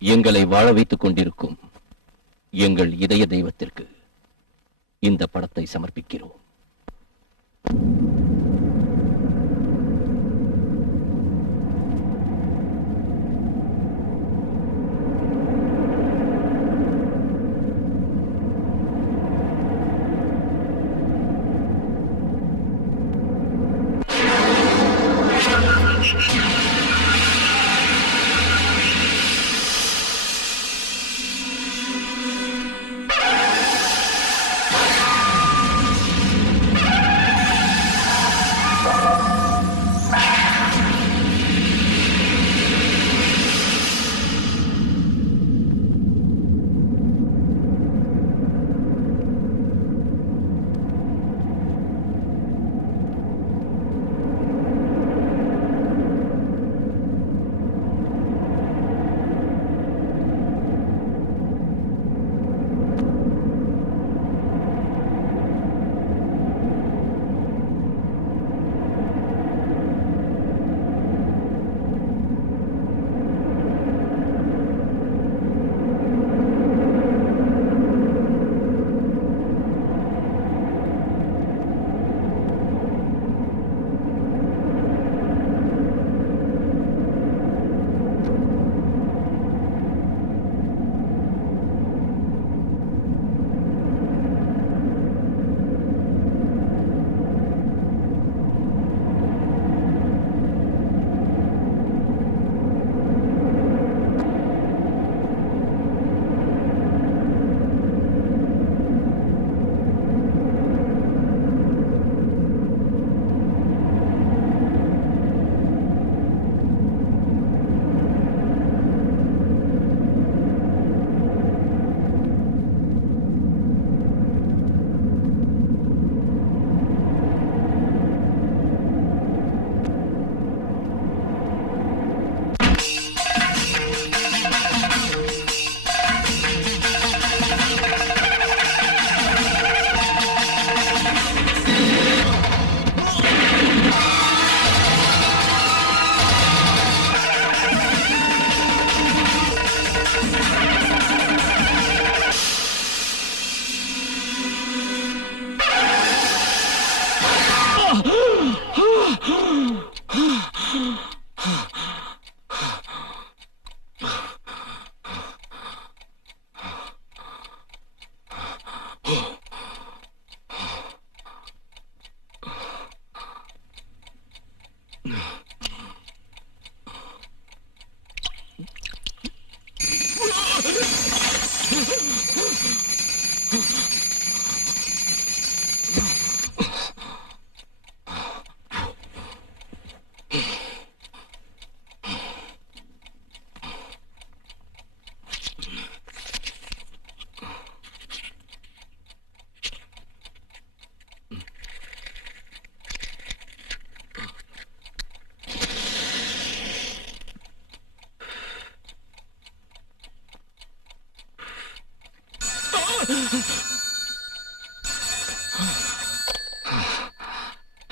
எங்களை வாழ வைத்துக் கொண்டிருக்கும் எங்கள் இதய தெய்வத்திற்கு இந்த படத்தை சமர்ப்பிக்கிறோம்.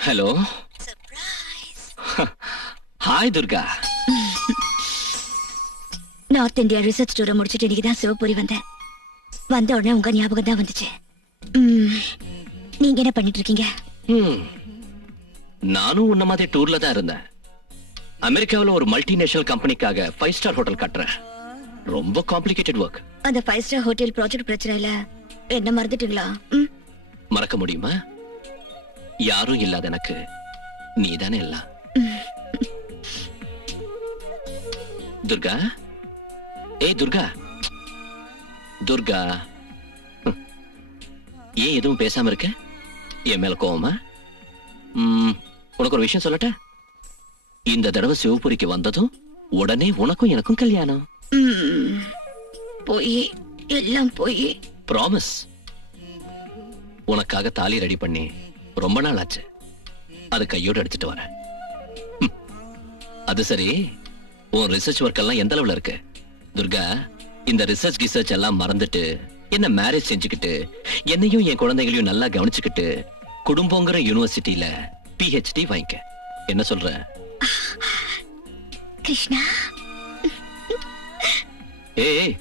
Hello. Hi Durga. North India research டூரை முடிச்சுட்டு இன்னைக்கு தான் சிவபுரி வந்தேன். வந்த உடனே உங்க ஞாபகம் தான் வந்துச்சு. நீங்க என்ன பண்ணிட்டு இருக்கீங்க? நானும் உன்ன மாதிரி டூர்ல தான் இருந்தேன். அமெரிக்காவில் ஒரு மல்டிநேஷனல் கம்பெனிக்காக 5 ஸ்டார் ஹோட்டல் கட்டுறேன். ரொம்ப காம்ப்ளிகேட்டட் ஒர்க். அந்த 5 ஸ்டார் ஹோட்டல் ப்ராஜெக்ட் பிரச்சனையில என்ன மறந்துட்டீங்களா? மறக்க முடியுமா? யாரும் இல்லாத எனக்கு நீதானே எல்லாம். துர்கா, ஏய் துர்கா, துர்கா, ஏன் எதுவும் பேசாம இருக்க? என் மேல கோவமா? உனக்கு ஒரு விஷயம் சொல்லட்ட? இந்த தடவை சிவபுரிக்கு வந்ததும் உடனே உனக்கும் எனக்கும் கல்யாணம். போய் எல்லாம் போய் ப்ராமிஸ். உனக்காக தாலி ரெடி பண்ணி ரொம்ப நாள் ஆச்சு. அது கையோடு எடுத்துட்டு வரேன். அது சரி, உன் ரிசர்ச் ஒர்க் எல்லாம் எந்த அளவுல இருக்கு? துர்கா, இந்த ரிசர்ச் எல்லாம் மறந்துட்டு என்ன மேரேஜ் செஞ்சுக்கிட்டு என்னையும் என் குழந்தைகளையும் நல்லா கவனிச்சுக்கிட்டு குடும்பங்கிற யூனிவர்சிட்டியில PhD வாங்கிக்க. என்ன சொல்ற? கிருஷ்ணா, ஏய்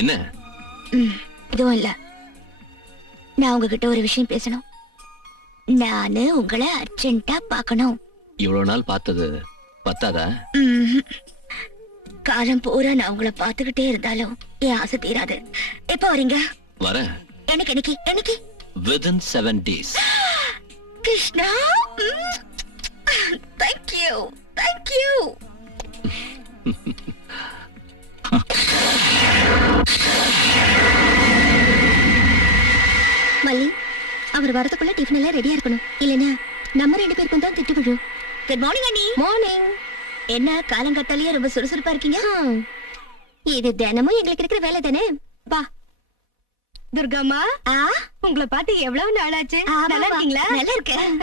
என்ன? இதுவும் இல்ல. நான் உங்ககிட்ட ஒரு விஷயம் பேசணும். நானு உங்களை அர்ஜென்ட்டா பார்க்கணும். இவ்வளவு நாள் பார்த்தது பத்தாதா? காலம் பூரா நான் உங்களை பார்த்துக்கிட்டே இருந்தாலும் என் ஆசை தீராது. எப்ப வரீங்க? வர எனக்கு எனக்கு எனக்கு within 7 days. Krishna, thank you thank you. மல்லி, அவர் வரதுக்குள்ள டிஃபன் எல்லாம் ரெடியா இருக்கணும். இல்லனா நம்ம 2 பேருக்கும் தான் திட்டு விழும். குட் மார்னிங் அண்ணி. மார்னிங். என்ன காலங்கத்தாலேயே ரொம்ப சுறுசுறுப்பா இருக்கீங்க? இது தினமும் எங்களுக்கு இருக்கிற வேலை தானே. வா துர்காமா, உங்களை பார்த்து எவ்வளவு நாளாச்சு? நல்லா இருக்கீங்களா? நல்லா இருக்கேன்.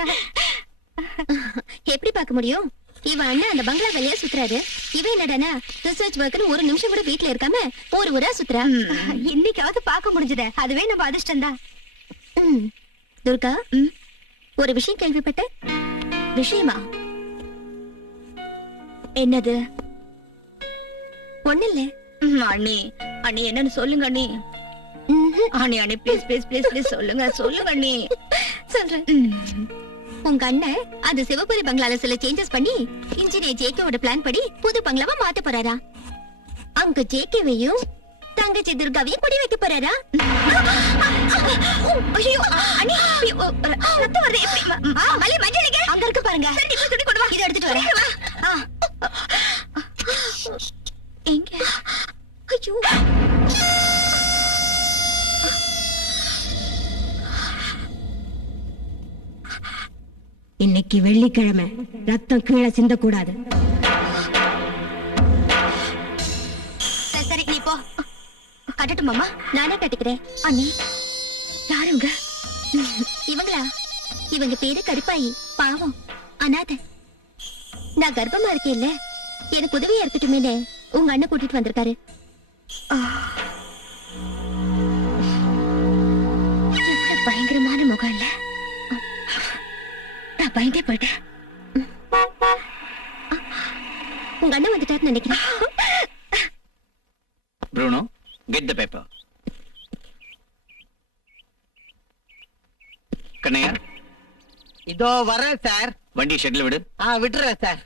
எப்படி பார்க்க முடியும்? இவன் அண்ணன் அந்த பங்களா வெளியே சுத்துறாரு. இவன் என்னடானா ரிசர்ச் ஒர்க்னு ஒரு நிமிஷம் கூட வீட்ல இருக்காம ஒரு ஊரா சுத்துறா. இன்னைக்காவது பார்க்க முடிஞ்சத, அதுவே நம்ம அதிர்ஷ்டம் தான். துர்கா, ஒரு விஷயம் கேள்விப்பட்ட. விஷயமா? என்னது? ஒண்ணு இல்ல. அண்ணி அண்ணி என்னன்னு சொல்லுங்க அண்ணி. அண்ணி அண்ணி ப்ளீஸ் ப்ளீஸ் ப்ளீஸ் ப்ளீஸ் சொல்லுங்க சொல்லுங்க அண்ணி. சொல்றேன். உங்க அண்ணன் அந்த சிவபுரி பங்களால சில சேஞ்சஸ் பண்ணி இன்ஜினியர் ஜேகேவோட பிளான் படி புது பங்களாவா மாத்த போறாரா. அங்க ஜேகேவையும் தங்கச்சி துர்காவையும் குடி வைக்க போறாரா. ஐயோ அண்ணி, ரத்தம் வருது. எப்படி மலை மஞ்சளிங்க அங்க இருக்கு பாருங்க. சரி இப்ப துணி கொண்டு வா, இத எடுத்துட்டு வரேன். எங்க? ஐயோ இன்னைக்கு வெள்ளிக்கிழமை, ரத்தம் கீழே சிந்தக்கூடாது. சரி நீ போ. கட்டட்டும் மாமா, நானே கட்டிக்கிறேன். அண்ணி யாருங்க? இவங்களா? இவங்க பேரு கருப்பாயி, பாவம் அனாதை. நான் கர்ப்பமா இருக்கேன் இல்ல, எனக்கு உதவியா இருக்கட்டுமே உங்க அண்ணன் கூட்டிட்டு வந்திருக்காரு. எவ்வளவு பயங்கரமான முகம் இல்ல. நான் பயந்தே போயிட்டேன். உங்க அண்ணன் வந்துட்டாருன்னு நினைக்கிறேன். Bruno, get the paper. Kannaiya, இதோ வரேன் சார். வண்டி ஷெட்ல விடு. விட்டுறேன் சார்.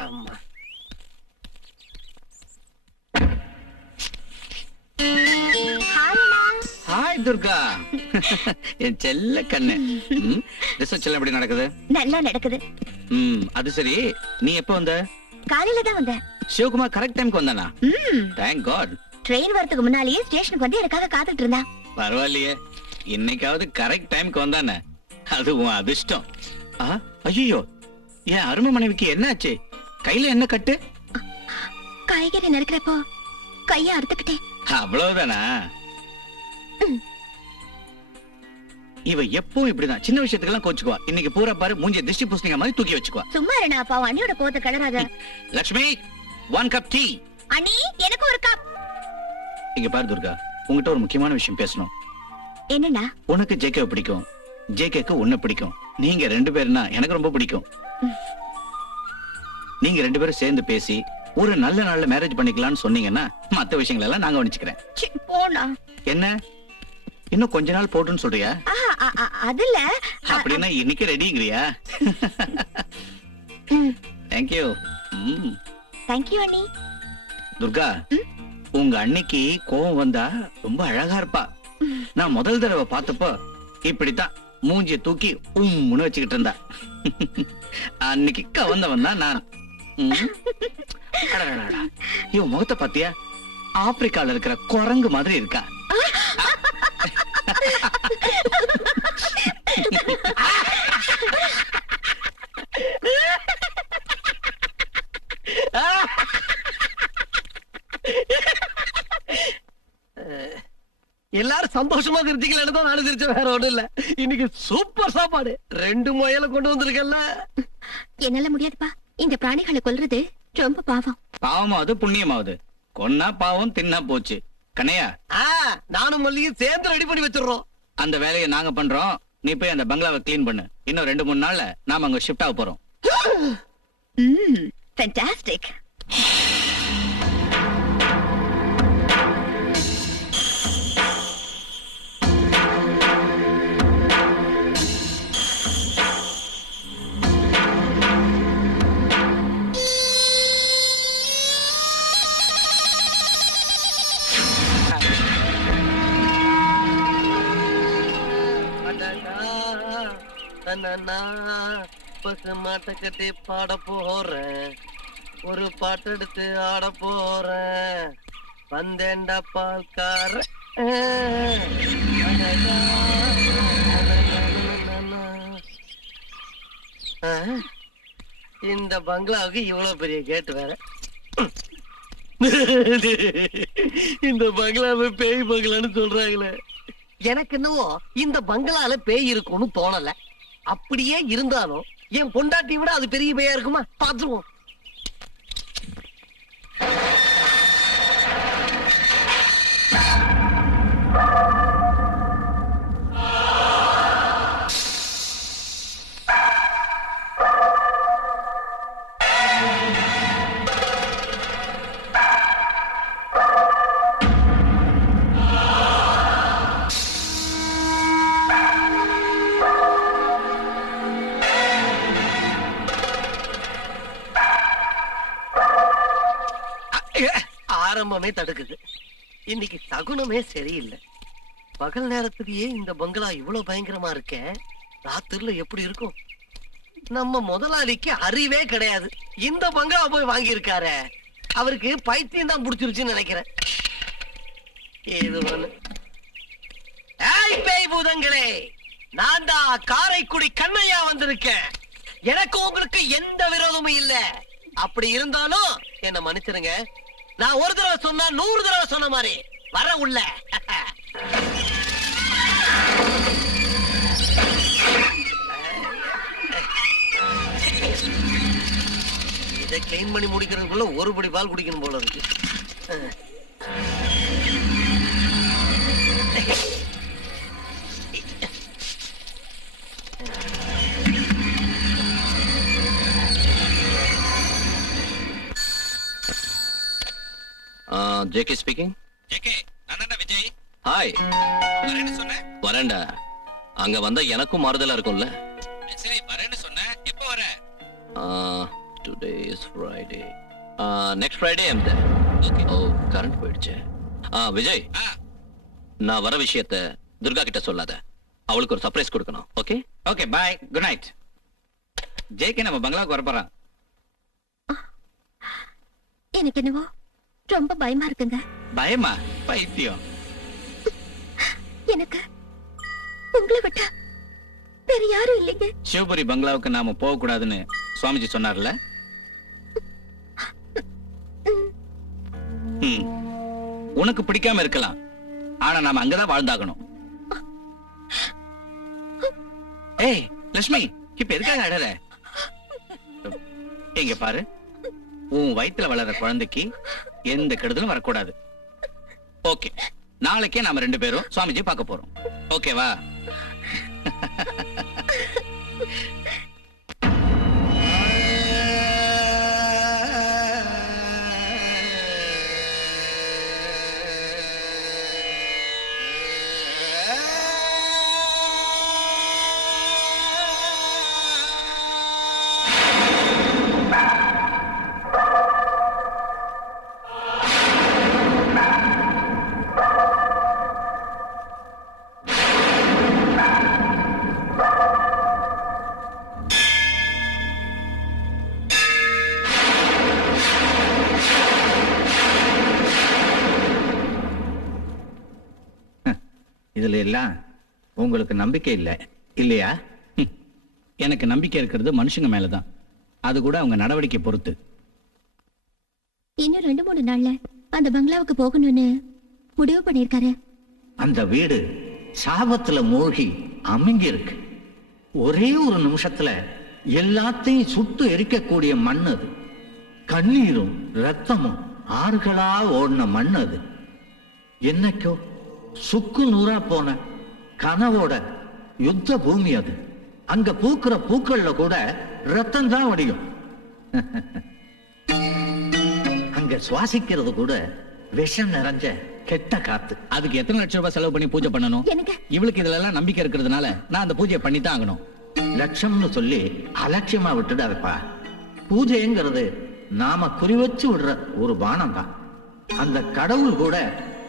ஆமா. ஹாய் துர்கா. என் செல்ல கண்ணு. ரிசர்ச் எல்லாம் எப்படி நடக்குது? நல்லா நடக்குது. அது சரி, நீ எப்ப வந்த? காலையில தான் வந்தேன். சிவகுமார் கரெக்ட் டைம்க்கு வந்தானா? Thank God. ட்ரெயின் வரதுக்கு முன்னாலேயே ஸ்டேஷனுக்கு வந்து எனக்காக காத்துட்டு இருந்தா. பரவாயில்லையே, இன்னைக்காவது கரெக்ட் டைம்க்கு வந்தானே, அது உன் அதிர்ஷ்டம். ஐயோ, என் அருமை மனைவிக்கு என்ன ஆச்சு? கையில என்ன கட்டு? காய்கறி நறுக்கிறப்போ கைய அறுத்துக்கிட்டேன். அவ்வளவுதானா? இவ எப்பவும் இப்படிதான், சின்ன விஷயத்துக்கெல்லாம் கோச்சுக்குவா. இன்னைக்கு பூரா பாரு, மூஞ்சிய திருஷ்டி பூசணிங்க மாதிரி தூக்கி வச்சுக்குவா. சும்மா இருடா பாவம், அண்ணியோட கோவத்தை கிளறாத. Lakshmi, 1 cup tea. அண்ணி எனக்கு ஒரு கப். இங்க பாரு துர்கா, உங்ககிட்ட ஒரு முக்கியமான விஷயம் பேசணும். என்னன்னா? உனக்கு ஜேகே பிடிக்கும், ஜேகேக்கு உன்னை பிடிக்கும். நீங்க 2 பேருனா எனக்கு ரொம்ப பிடிக்கும். நீங்க 2 பேரும் சேர்ந்து பேசி ஒரு நல்ல நாள்ல மேரேஜ் பண்ணிக்கலாம்னு சொன்னீங்கன்னா மத்த விஷயங்கள் எல்லாம் நாங்க கவனிச்சுக்கிறேன். போனா என்ன இன்னும் கொஞ்ச நாள் போட்டுன்னு சொல்றியா? அதுல அப்படின்னா இன்னைக்கு ரெடிங்கறியா? தேங்க்யூ. தேங்க்யூ அண்ணி. துர்கா, உங்க அன்னைக்கு கோவம் வந்தா ரொம்ப அழகா இருப்பா. நான் முதல் தடவை பார்த்தப்போ இப்படித்தான் மூஞ்சிய தூக்கி உம்முன்னு வச்சுக்கிட்டு இருந்தா. அன்னைக்கு கவர்ந்தவன் தான் நான். இவன் முகத்தை பாத்தியா? ஆப்பிரிக்கால இருக்கிற குரங்கு மாதிரி இருக்கா. எல்லாரும் சந்தோஷமா சிரிச்சிக்கலன்னு தான் நானும் சிரிச்ச, வேற ஒண்ணும் இல்ல. இன்னைக்கு சூப்பர் சாப்பாடு. 2 முயலை கொண்டு வந்திருக்கல. என்னால முடியாதுப்பா, இந்த பிராணிகளை கொல்றது ரொம்ப பாவம். பாவமாவது புண்ணியமாவது, கொன்னா பாவம், தின்னா போச்சு. கண்ணையா, நானும் மல்லியும் சேர்ந்து ரெடி பண்ணி வச்சிடுறோம். அந்த வேலையை நாங்க பண்றோம். நீ போய் அந்த பங்களாவை கிளீன் பண்ணு. இன்னும் 2-3 நாள்ல நாம அங்க ஷிஃப்ட் ஆக போறோம். ஃபேண்டாஸ்டிக். பசு மாட்டை கட்டி பாட போறேன், ஒரு பாட்டு எடுத்து ஆட போறேன், வந்தேண்டா பால்கார. இந்த பங்களாவுக்கு இவ்வளவு பெரிய கேட்டு வேற. இந்த பங்களாவை பேய் பங்களான்னு சொல்றாங்களே. எனக்கு என்னவோ இந்த பங்களால பேய் இருக்கும்னு தோணல. அப்படியே இருந்தாலும் என் பொண்டாட்டி விட அது பெரிய பேயா இருக்குமா? பாத்துருவோம். ஆரம்பமே தடுக்குது. இன்னைக்கு சகுனமே சரியில்லை. பகல் நேரத்திலேயே இந்த பங்களா இவ்வளவு பயங்கரமா இருக்க, ராத்திரில எப்படி இருக்கும்? நம்ம முதலாளிக்கு அறிவே கிடையாது. இந்த பங்களா போய் வாங்கி இருக்காரு. அவருக்கு பைத்தியம் தான் புடிச்சிருச்சுன்னு நினைக்கிறேன். இது ஒண்ணு. ஏய் பேய் பூதங்களே, நான் தான் காரைக்குடி கண்ணையா வந்திருக்கேன். எனக்கு உங்களுக்கு எந்த விரோதமும் இல்ல. அப்படி இருந்தாலும் என்ன மன்னிச்சிருங்க. நான் ஒரு தடவை சொன்னா 100 தடவை சொன்ன மாதிரி வர உள்ள. இதை கிளீன் பண்ணி முடிக்கிறதுக்குள்ள ஒரு படி பால் குடிக்கணும் போல இருக்கு. JK speaking. ஜேகே, நான் தான் விஜய். ஹாய். வரேன்னு சொன்னேன். வரேன்டா. அங்க வந்தா எனக்கும் மாறுதலா இருக்கும்ல. சரி, வரேன்னு சொன்னேன். எப்போ வர? Today is Friday. Next Friday I'm there. Okay. ஓ, கரண்ட் போயிடுச்சு. விஜய், நான் வர விஷயத்தை துர்கா கிட்ட சொல்லாத. அவளுக்கு ஒரு சர்ப்ரைஸ் கொடுக்கணும். Okay? Okay, bye. Good night. JK நம்ம பங்களாவுக்கு வர போறான். எனக்கு என்னவோ ரொம்ப பயமா இருக்குங்க. பயமா? பைத்தியம். எனக்கு உங்களை விட்டா வேற யாரும் இல்லைங்க. சிவபுரி பங்களாவுக்கு நாம போக கூடாதுன்னு சுவாமிஜி சொன்னார்ல. உனக்கு பிடிக்காம இருக்கலாம், ஆனா நாம அங்கதான் வாழ்ந்தாகணும். ஏய் லட்சுமி, இப்ப எதுக்காக அழற? எங்க பாரு, உன் வயித்துல வளர்ற குழந்தைக்கு எந்த கெடுதலும் வரக்கூடாது. ஓகே, நாளைக்கே நாம 2 பேரும் சுவாமிஜி பார்க்க போறோம். ஓகேவா? இதுல எல்லாம் உங்களுக்கு நம்பிக்கை இல்ல இல்லையா? எனக்கு நம்பிக்கை இருக்கிறது மனுஷங்க மேலதான். அது கூட அவங்க நடவடிக்கை பொறுத்து. இன்னும் 2-3 நாள்ல அந்த பங்களாவுக்கு போகணும்னு முடிவு பண்ணிருக்காரு. அந்த வீடு சாபத்துல மூழ்கி அமுங்கி இருக்கு. ஒரே ஒரு நிமிஷத்துல எல்லாத்தையும் சுட்டு எரிக்கக்கூடிய மண் அது. கண்ணீரும் ரத்தமும் ஆறுகளா ஓடின மண் அது. என்னைக்கோ சுக்கு நூறா போன கனவோட யுத்த பூமி அது. அங்க பூக்கிற பூக்கள்ல கூட ரத்தம் தான் வடியும். அங்க சுவாசிக்கிறது கூட விஷம் நிறைஞ்ச கெட்ட காத்து. அதுக்கு எத்தனை லட்சம் ரூபாய் செலவு பண்ணி பூஜை பண்ணணும்? எனக்கு இவளுக்கு இதுல எல்லாம் நம்பிக்கை இருக்கிறதுனால நான் அந்த பூஜையை பண்ணித்தான் ஆகணும். லட்சம்னு சொல்லி அலட்சியமா விட்டுடாதப்பா. பூஜைங்கிறது நாம குறிவச்சு விடுற ஒரு பானம் தான். அந்த கடவுள் கூட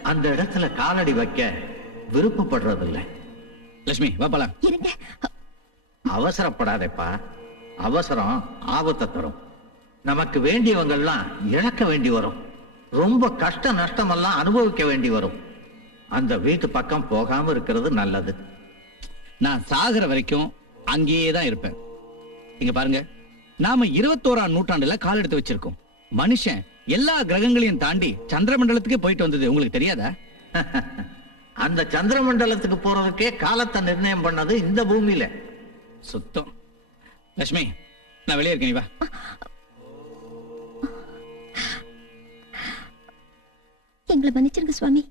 அந்த இடத்துல காலடி வைக்க விருப்பப்படுறதில்லை. லட்சுமி, வா போலாம். இருங்க. அவசரப்படாதேப்பா. அவசரம் ஆபத்தை தரும். நமக்கு வேண்டியவங்கெல்லாம் இழக்க வேண்டி வரும். ரொம்ப கஷ்ட நஷ்டமெல்லாம் அனுபவிக்க வேண்டி வரும். அந்த வீட்டு பக்கம் போகாம இருக்கிறது நல்லது. நான் சாகிற வரைக்கும் அங்கேயே தான் இருப்பேன். இங்க பாருங்க, நாம 21ஆம் நூற்றாண்டுல கால் எடுத்து வச்சிருக்கோம். மனுஷன் எல்லா கிரகங்களையும் தாண்டி சந்திர மண்டலத்துக்கே போயிட்டு வந்தது உங்களுக்கு தெரியாதா? அந்த சந்திர மண்டலத்துக்கு போறதுக்கே காலத்தை நிர்ணயம் பண்ணது இந்த பூமியில. சுத்தம். லட்சுமி, நான் வெளியே இருக்கேன், நீ வா. எங்களை மன்னிச்சிருங்க சுவாமி.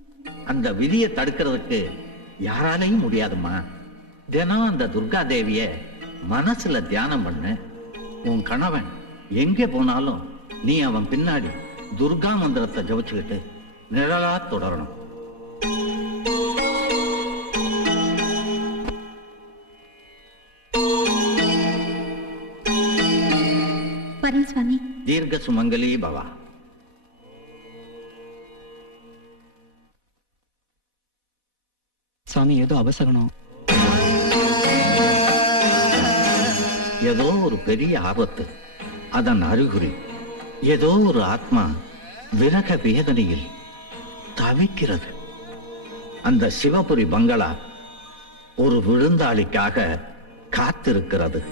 அந்த விதியை தடுக்கிறதுக்கு யாராலையும் முடியாதுமா. தினம் அந்த துர்கா தேவிய மனசுல தியானம் பண்ணு. உன் கணவன் எங்கே போனாலும் நீ அவன் பின்னாடி துர்கா மந்திரத்தை ஜபிச்சுக்கிட்டு நிழலா தொடரணும். வரேன் சுவாமி. தீர்க்க சுமங்கலி பவா. சாமி, ஏதோ அபசகனம். ஏதோ ஒரு பெரிய ஆபத்து, அதன் அறிகுறி. ஏதோ ஒரு ஆத்மா விரக வேதனையில் தவிக்கிறது. அந்த சிவபுரி பங்களா ஒரு விருந்தாளிக்காக காத்திருக்கிறது.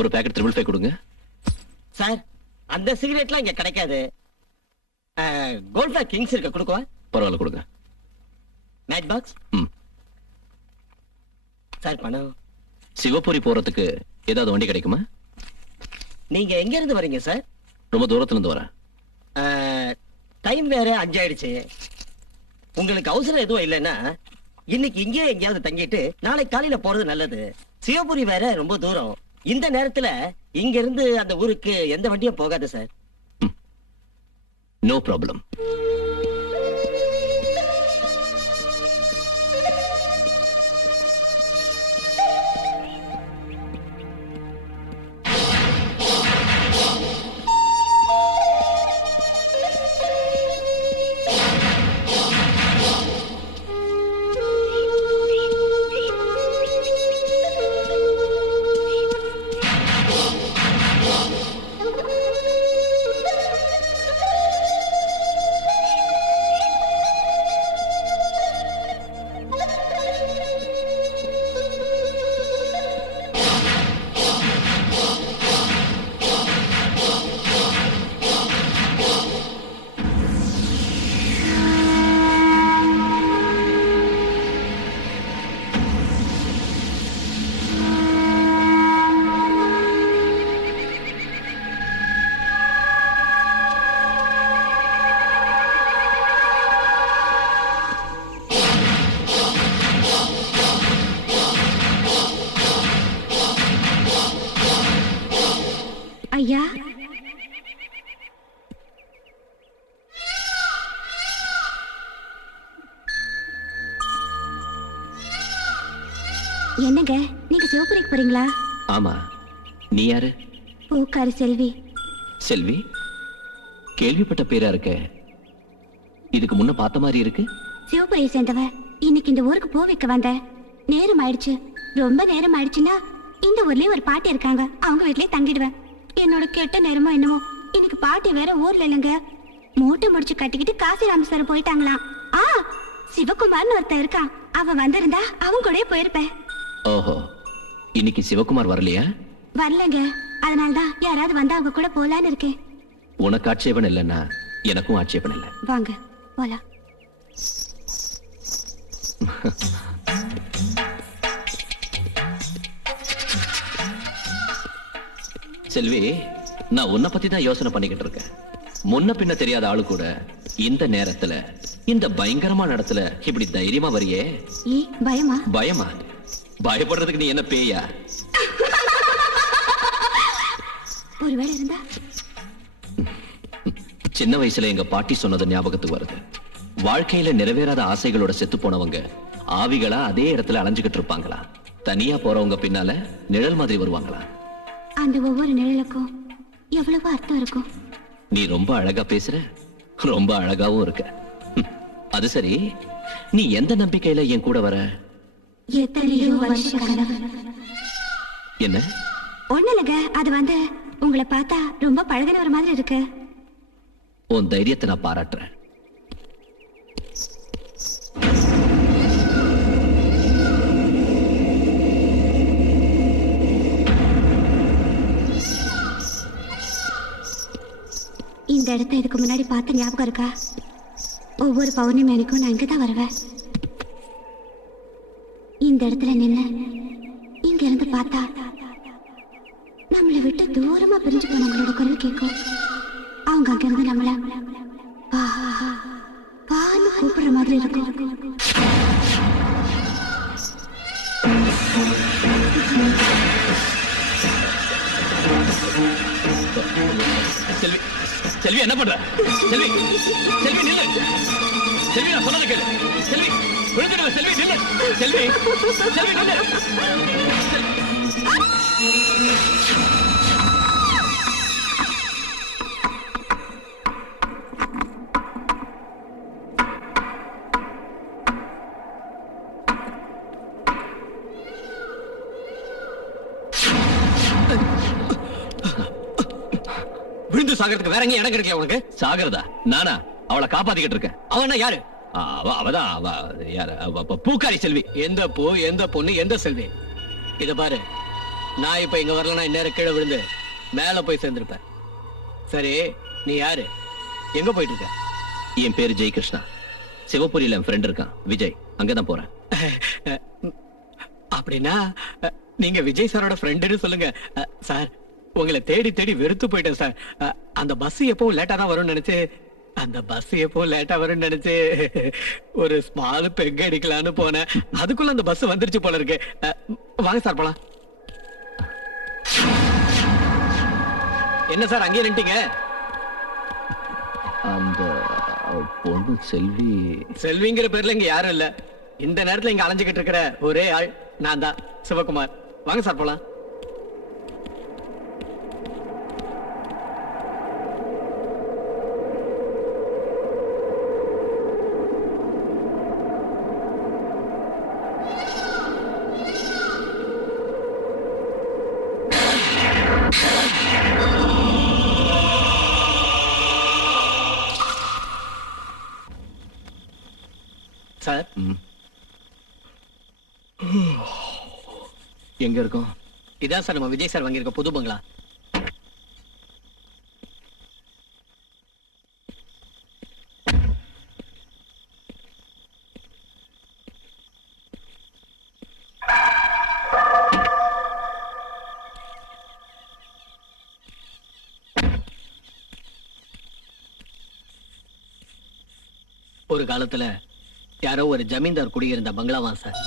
ஒரு பேக்கெட் 555 கொடுங்க. சார், அந்த சிகரெட்லாம் இங்க கிடைக்காது. கோல்ஃபா கிங்ஸ் இருக்க கொடுக்கவா? பரவாயில்ல, கொடுங்க. Match box. சார், பணம். சிவபுரி போறதுக்கு ஏதாவது வண்டி கிடைக்குமா? நீங்க எங்க இருந்து வரீங்க சார்? ரொம்ப தூரத்துல இருந்து வரேன். டைம் வேற 5 ஆயிடுச்சு. உங்களுக்கு அவசரம் எதுவும் இல்லைன்னா இன்னைக்கு இங்கே எங்கேயாவது தங்கிட்டு நாளை காலையில போறது நல்லது. சிவபுரி வேற ரொம்ப தூரம். இந்த நேரத்துல இங்க இருந்து அந்த ஊருக்கு எந்த வண்டியும் போகாது சார். No problem. ஐயா, என்னங்க, நீங்க சிவபுரிக்கு போறீங்களா? ஆமா. நீ யாரு? பூக்காரி செல்வி. செல்வி? கேள்விப்பட்ட பேரா இருக்க. இதுக்கு முன்ன பார்த்த மாதிரி இருக்கு. சிவபுரியை சேர்ந்தவ. இன்னைக்கு இந்த ஊருக்கு பூ வைக்க வந்த. நேரம் ஆயிடுச்சு. ரொம்ப நேரம் ஆயிடுச்சுன்னா இந்த ஊர்லயே ஒரு பாட்டி இருக்காங்க, அவங்க வீட்லயே தங்கிடுவேன். என்னோட கெட்ட நேரமோ என்னமோ, இன்னைக்கு பாட்டி வேற ஊர்ல இல்லைங்க. மூட்டை முடிச்சு கட்டிக்கிட்டு காசி ராமேஸ்வரம் போயிட்டாங்களாம். சிவகுமார்னு ஒருத்தன் இருக்கான், அவன் வந்திருந்தா அவன் கூட போயிருப்பேன். ஓஹோ, இன்னைக்கு சிவகுமார் வரலையா? வரலங்க. அதனாலதான் யாராவது வந்தா அவங்க கூட போலான்னு இருக்கேன். உனக்கு ஆட்சேபம் இல்லைன்னா எனக்கும் ஆட்சேபம் இல்லை. வாங்க போலாம். செல்வி, நான் உன்னை பத்தி தான் யோசனை பண்ணிக்கிட்டு இருக்கேன். முன்ன பின்ன தெரியாத ஆளு கூட இந்த நேரத்துல இந்த பயங்கரமான இடத்துல இப்படி தைரியமா வரியே. பயமா? பயமா? பயப்படுறதுக்கு நீ என்ன பேயா? ஒருவேளை இருந்தா. சின்ன வயசுல எங்க பாட்டி சொன்னது ஞாபகத்துக்கு வருது. வாழ்க்கையில நிறைவேறாத ஆசைகளோட செத்து போனவங்க ஆவிகளா அதே இடத்துல அலைஞ்சுகிட்டு இருப்பாங்களா? தனியா போறவங்க பின்னால நிழல் மாதிரி வருவாங்களா? அந்த ஒவ்வொரு நிழலுக்கும் எவ்வளவு அர்த்தம் இருக்கும். நீ ரொம்ப அழகா பேசுற, ரொம்ப அழகாவும் இருக்க. அது சரி, நீ எந்த நம்பிக்கையில என் கூட வர? எத்தனையோ வருஷ கனவு. என்ன? ஒண்ணு இல்லைங்க, அது வந்து உங்களை பார்த்தா ரொம்ப பழகின ஒரு மாதிரி இருக்கு. உன் தைரியத்தை நான் பாராட்டுறேன். இந்த இடத்த இதுக்கு முன்னாடி பார்த்த ஞாபகம் இருக்கா? ஒவ்வொரு பௌர்ணமி அன்னைக்கும் நான் இங்கதான் வருவேன். இந்த இடத்துல நின்று இங்க இருந்து பார்த்தா நம்மளை விட்டு தூரமா பிரிஞ்சு போனவங்களோட குரல் கேட்கும். அவங்க அங்கிருந்து நம்மள வா வான்னு கூப்பிடுற மாதிரி இருக்கும். செல்வி, செல்வி என்ன பண்ற? செல்வி, செல்வி நில்லு. செல்வி, நான் சொன்னதை கேளு. செல்வி, விழுந்துடுவ. செல்வி நில்லு. செல்வி, செல்வி நில்லு. விழுந்து சாகிறதுக்கு வேற எங்க இடம் கிடைக்கல உனக்கு? சாகரதா? நானா? அவளை காப்பாத்திக்கிட்டு இருக்கேன். அவனா யாரு? அவதான் யாரு? பூக்காரி செல்வி. எந்த பூ, எந்த பொண்ணு, எந்த செல்வி? இத பாரு, நான் இப்ப இங்க வரலன்னா இந்நேரம் கீழே விழுந்து மேல போய் சேர்ந்திருப்பேன். சரி, நீ யாரு? எங்க போயிட்டு இருக்க? என் பேரு ஜெயகிருஷ்ணா. சிவபுரியில என் ஃப்ரெண்ட் இருக்கான், விஜய். அங்கதான் போறேன். அப்படின்னா நீங்க விஜய் சாரோட ஃப்ரெண்டுன்னு சொல்லுங்க. சார், உங்களை தேடி தேடி வெறுத்து போயிட்டேன் சார். அந்த பஸ் எப்பவும் லேட்டா தான் வரும்னு நினைச்சு ஒரு ஸ்மால் பெக் அடிக்கலான்னு போனேன். அதுக்குள்ள அந்த பஸ் வந்துருச்சு போல இருக்கு. வாங்க சார் போலாம். என்ன சார் அங்கேயே நின்ட்டீங்க? அந்த பொண்ணு செல்வி. செல்விங்கிற பேர்ல இங்க யாரும் இல்ல. இந்த நேரத்துல இங்க அலைஞ்சுகிட்டு இருக்கிற ஒரே ஆள் நான் தான், சிவகுமார். வாங்க சார் போலாம். சார், எங்க இருக்கோம்? இதான் சார் நம்ம விஜய் சார் வாங்கியிருக்க புது பங்களா. ஒரு காலத்துல யாரோ ஒரு ஜமீன்தார் குடியிருந்த பங்களாவா சார்.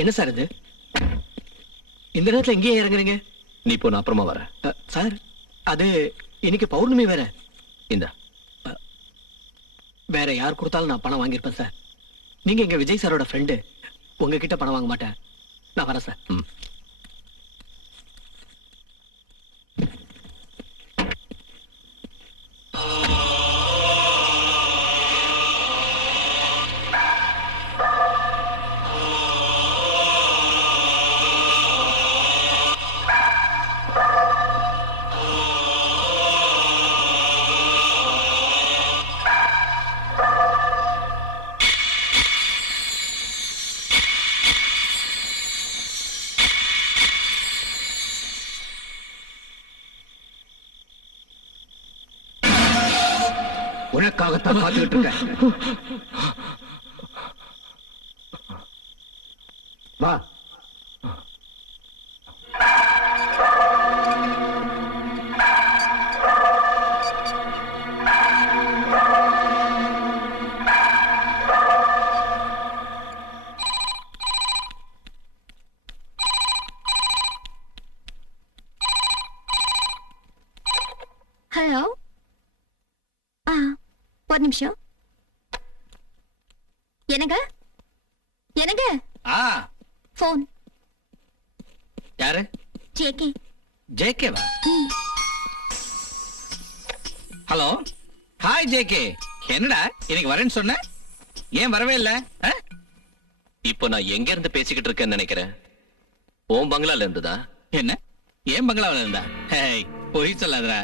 என்ன சார் இது? இந்த நேரத்துல எங்கேயே இறங்குறீங்க? நீ போ, நான் அப்புறமா வரேன். சார், அது இன்னைக்கு பௌர்ணமி வேற. இந்த வேற யார் கொடுத்தாலும் நான் பணம் வாங்கியிருப்பேன் சார். நீங்க எங்க விஜய் சாரோட ஃப்ரெண்டு, உங்ககிட்ட பணம் வாங்க மாட்டேன். நான் வரேன் சார். எனக்காகத்தான் காத்துக்கிட்டு இருக்கேன். வா. ஹலோ. ஒரு நிமிஷம். என்னங்க என்னங்க ஆ போன். யாரு? ஜேகே. ஜேகேவா? Hello, hi JK. என்னடா இன்னைக்கு வரேன்னு சொன்ன, ஏன் வரவே இல்ல? இப்போ நான் எங்க இருந்து பேசிக்கிட்டு இருக்கேன்னு நினைக்கிறேன். ஓம் பங்களால இருந்துதா? என்ன, ஏன் பங்களாவில் இருந்தா? ஹேய், பொய் சொல்லாதடா.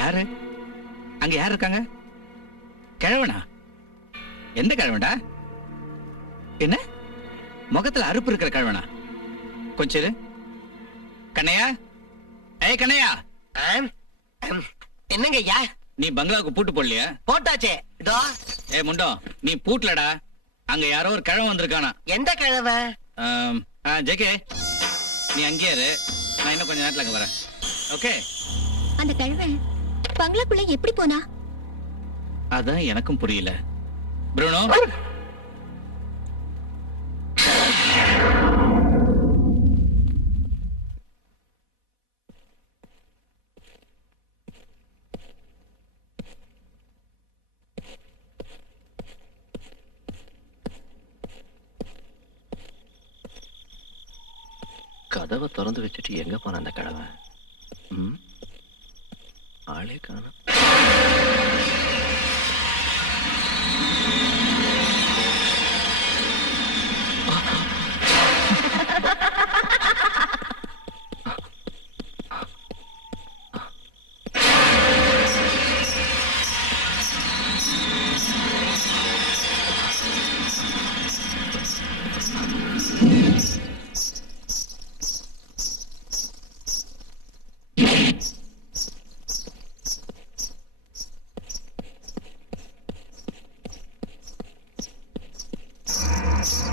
யாரு அங்க? யார் இருக்காங்க? கிழவனா? எந்த கிழவன்டா? என்ன முகத்துல அறுப்பு இருக்கிற கிழவனா? கொஞ்சம் இரு. கண்ணையா, ஏய் கண்ணையா, என்னங்க ஐயா? நீ பங்களாவுக்கு பூட்டு போடலையா? போட்டாச்சே. இதோ. ஏ முண்டோ, நீ பூட்டலடா. அங்க யாரோ ஒரு கிழவன் வந்திருக்கானா. எந்த கிழவை? ஜேகே, நீ அங்கேயே இரு, நான் இன்னும் கொஞ்ச நேரத்துல அங்க வரேன். ஓகே? அந்த கழுவன் பங்களாக்குள்ள எப்படி போனா? அதான் எனக்கும் புரியல. ப்ரூனோ, கதவை திறந்து வச்சுட்டு எங்க போன அந்த கிழவன்? ஆளே காணோம்.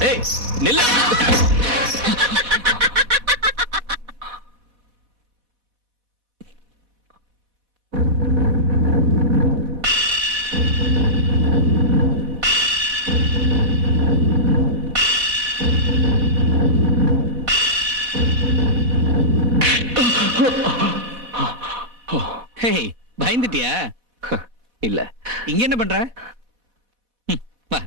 ஏய் நில்லு. ஹேய், பயந்துட்டியா? இல்ல. இங்க என்ன பண்ற? வா.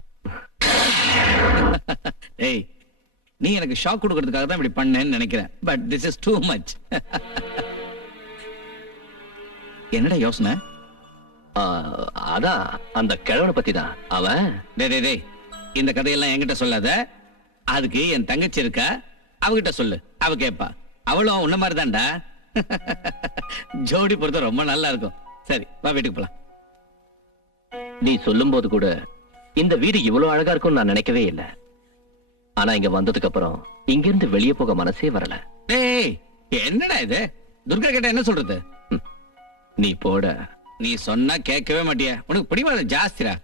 ஏய், நீ எனக்கு ஷாக் கொடுக்கிறதுக்காக தான் இப்படி பண்ணேன்னு நினைக்கிறேன். But this is too much. என்னடா யோசனை? அதான் அந்த கிழவனை பத்தி தான். அவன் டேய், இந்த கதையெல்லாம் என்கிட்ட சொல்லாத. அதுக்கு என் தங்கச்சி இருக்கா, அவகிட்ட சொல்லு, அவ கேப்பா. அவளும் உன்ன மாதிரி தான்டா. ஜோடி பொறுத்த ரொம்ப நல்லா இருக்கும். சரி, வா வீட்டுக்கு போலாம். நீ சொல்லும் போது கூட இந்த வீடு இவ்வளவு அழகா இருக்கும்னு நான் நினைக்கவே இல்லை. ஆனா இங்க வந்ததுக்கு அப்புறம் இங்க இருந்து வெளியே போக மனசே வரல. டேய், என்னடா இது? துர்கா கிட்ட என்ன சொல்றது? நீ போட. நீ சொன்னா கேட்கவே மாட்டியா? உனக்கு பிடிவாதம் ஜாஸ்திரா.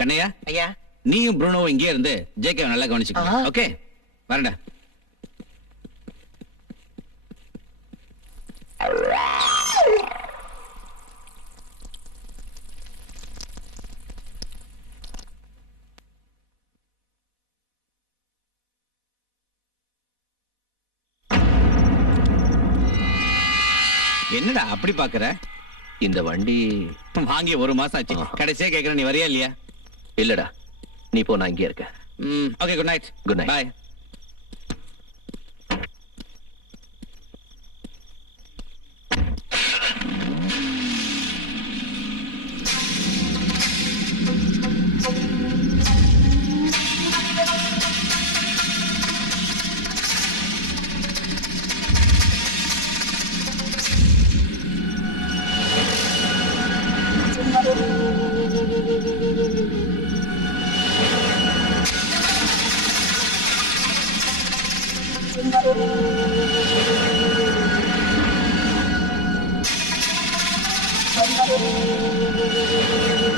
கண்ணையா, ஐயா, நீயும் ப்ரூனோவும் இங்கே இருந்து ஜேகே நல்லா கவனிச்சுக்கோ. ஓகே, வரேன்டா. என்னடா அப்படி பாக்குற? இந்த வண்டி வாங்கி 1 மாசம் ஆச்சு. கடைசியா கேக்குற, நீ வரியா இல்லையா? இல்லடா, நீ போ, நான் இங்கே இருக்கேன். Okay, good night. Good night. Bye. Thank you.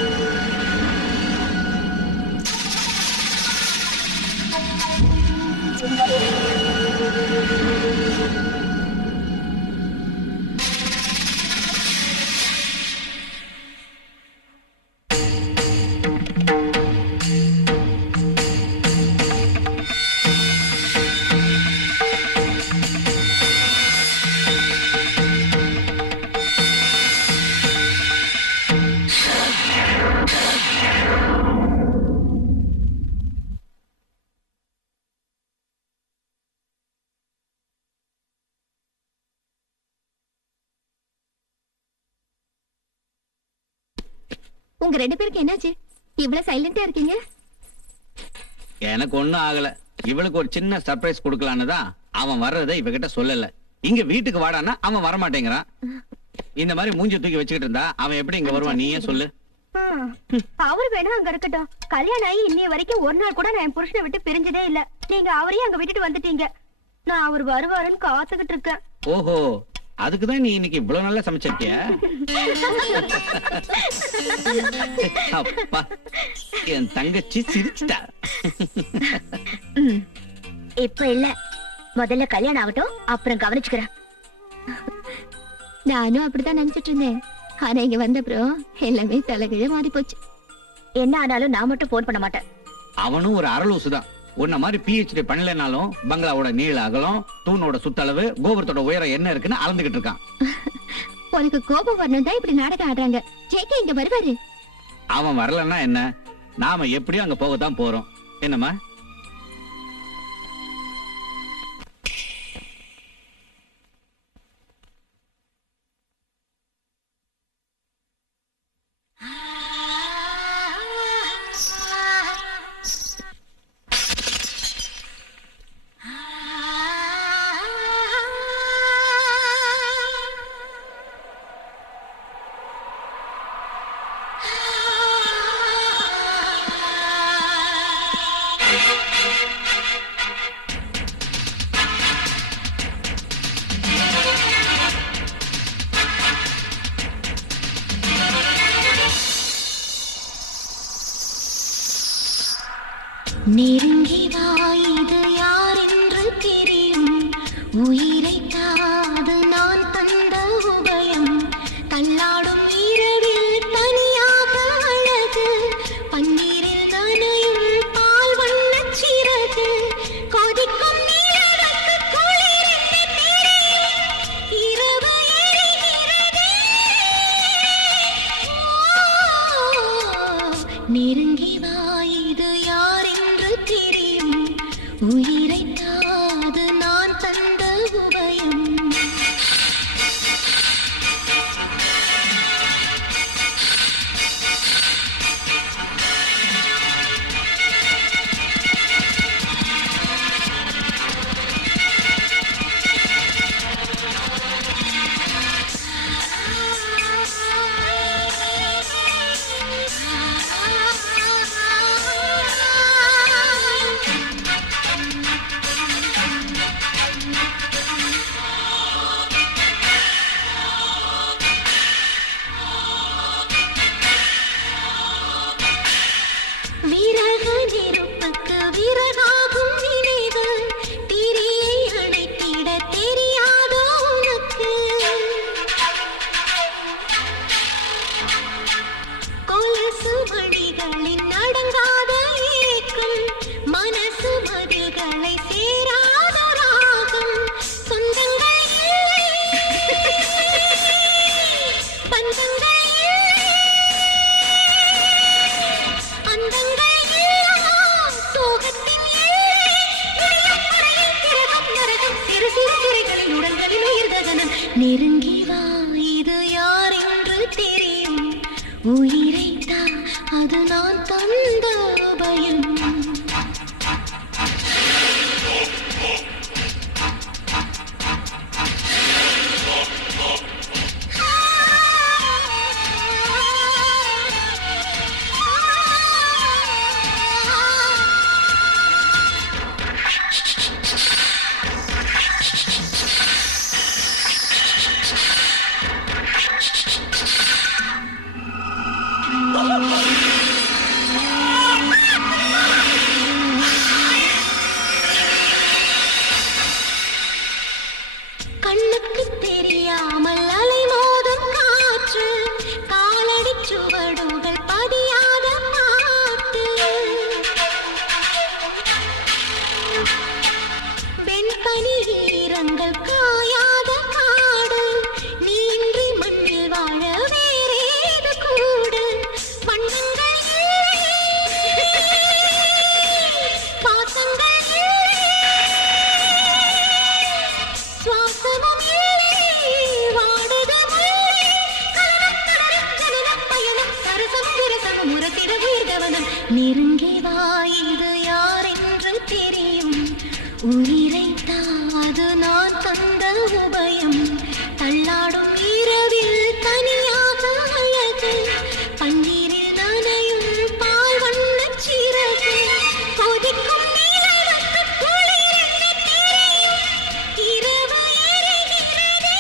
உங்க 2 பேருக்கு என்னாச்சு இவ்வளவு சைலண்டா இருக்கீங்க? எனக்கு ஒண்ணும் ஆகல. இவளுக்கு ஒரு சின்ன சர்ப்ரைஸ் கொடுக்கலான்னு தான் அவன் வர்றதை இவகிட்ட சொல்லல. இங்க வீட்டுக்கு வாடான்னா அவன் வர மாட்டேங்கிறான். இந்த மாதிரி மூஞ்சி தூக்கி வச்சுக்கிட்டு இருந்தா அவன் எப்படி இங்க வருவான்? நீயே சொல்லு. அவர் வேணா அங்க இருக்கட்டும். கல்யாணம் ஆகி இன்னைய வரைக்கும் ஒரு நாள் கூட நான் என் புருஷனை விட்டு பிரிஞ்சதே இல்ல. நீங்க அவரையும் அங்க விட்டுட்டு வந்துட்டீங்க. நான் அவர் வருவாருன்னு காத்துக்கிட்டு இருக்கேன். ஓஹோ, அதுக்குதான் நீ இன்னைக்கு இவ்வளவு நல்லா சமைச்சிருக்கிய? அப்பா, என் தங்கச்சி சிரிச்சிட்டா. இப்ப இல்ல, முதல்ல கல்யாணம் ஆகட்டும், அப்புறம் கவனிச்சுக்கிறேன். நானும் அப்படித்தான் நினைச்சிட்டு இருந்தேன். ஆனா இங்க வந்த அப்புறம் எல்லாமே தலைகீழ மாறி போச்சு. என்ன ஆனாலும் நான் மட்டும் போன் பண்ண மாட்டேன். அவனும் ஒரு அரலூசுதான். உன்ன மாதிரி PhD பண்ணலனாலும் பங்களாவோட நீள அகலம், தூணோட சுத்தளவு, கோபுரத்தோட உயரம் என்ன இருக்குன்னு அளந்துகிட்டு இருக்கான். உனக்கு கோபம் வரணும் தான் இப்படி நாடகம் ஆடுறாங்க. ஜேகே இங்க வருவாரு. அவன் வரலன்னா என்ன, நாம எப்படியும் அங்க போகத்தான் போறோம். என்னம்மா? நெருங்கி வா, இது யார் என்று தெரியும். உயிரை தாது நான் தந்த உபயம். தள்ளாடும் இரவில் தனியாக அழகு, பன்னீரில் நனையும் பால் வண்ணச் சிறகு. கொதிக்கும் நிலவுக்கு குளிர் என்று தெரியும். இரவு எரிகிறதே. நெருங்கி வா, இது யார் என்று தெரியும். உயிரை தாது நான் தந்த உபயம். விறகு நெருப்புக்கு விறகாகும் நினைவு. திரியை அணைத்திட தெரியாதோ உனக்கு? கொலுசு மணிகளின் அடங்காத ஏக்கம், மனசு மதில்களை சேராத ராகம். சொந்தங்கள் இல்லை, பந்தங்கள் இல்லை, அந்தங்கள் எல்லாம் சோகத்தின் எல்லை. இடையப்படையில் கிரகம் நரகம், சிறு சிறு திரைகளில் உடல்களில் உயிர் ககனம். நெருங்கி வா, இது யார் என்று தெரியும். உயிரை தா, அது நான் தந்த பயம். பனி ஈரங்கள் காயாத காடு நீன்றி மண்ணில் வாழ வேறேது கூடு வண்ணங்கள் பாசங்கள் சுவாசமும் வாடுத பயணம் சரசம் விரசமும் உரத்திட உயிர் கவனம் நெருங்கி வா இது யார் என்று தெரியும் உயிரை தாது நான் தந்த உபயம் தள்ளாடும் இரவில் தனியாக அழகு பன்னீரில் நனையும் பால் வண்ண சிறகு கொதிக்கும் நிலவுக்கு குளிர் என்ன தெரியும் இரவு எரிகிறதே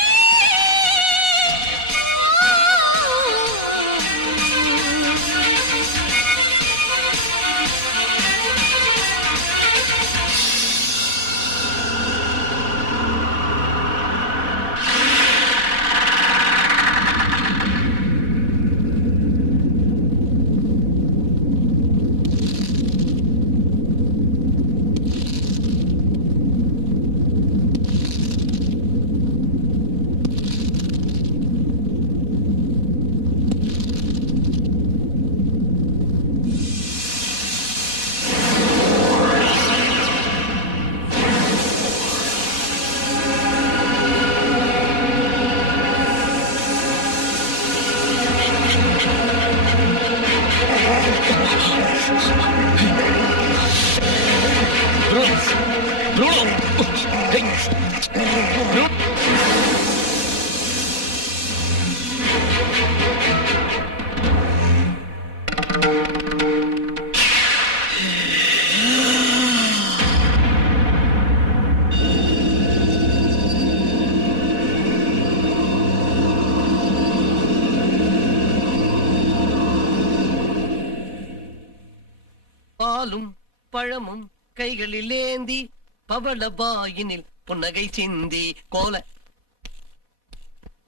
பாலும் பழமும் கைகளில் ஏந்தி பவள பாயினில் புன்னகை சிந்தி கோல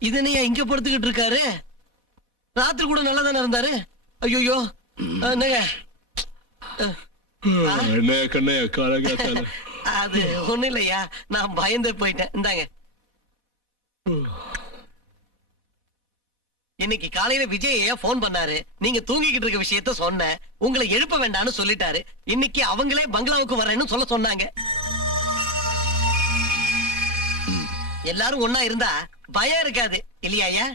இதனையா இங்க படுத்துக்கிட்டு இருக்காரு ராத்திரி கூட நல்லா தானே இருந்தாரு ஐயோ அது ஒண்ணு இல்லையா நான் பயந்து போயிட்டேன் இந்தாங்க இன்னைக்கு காலையில விஜய் போன் பண்ணாரு நீங்க தூங்கிக்கிட்டு இருக்க விஷயத்த சொன்ன உங்களை எழுப்ப வேண்டாம்னு சொல்லிட்டாரு இன்னைக்கு அவங்களே பங்களாவுக்கு வரேன்னு சொல்ல சொன்னாங்க எல்லாரும் ஒன்னா இருந்தா பயம் இருக்காது இல்லையா ஐயா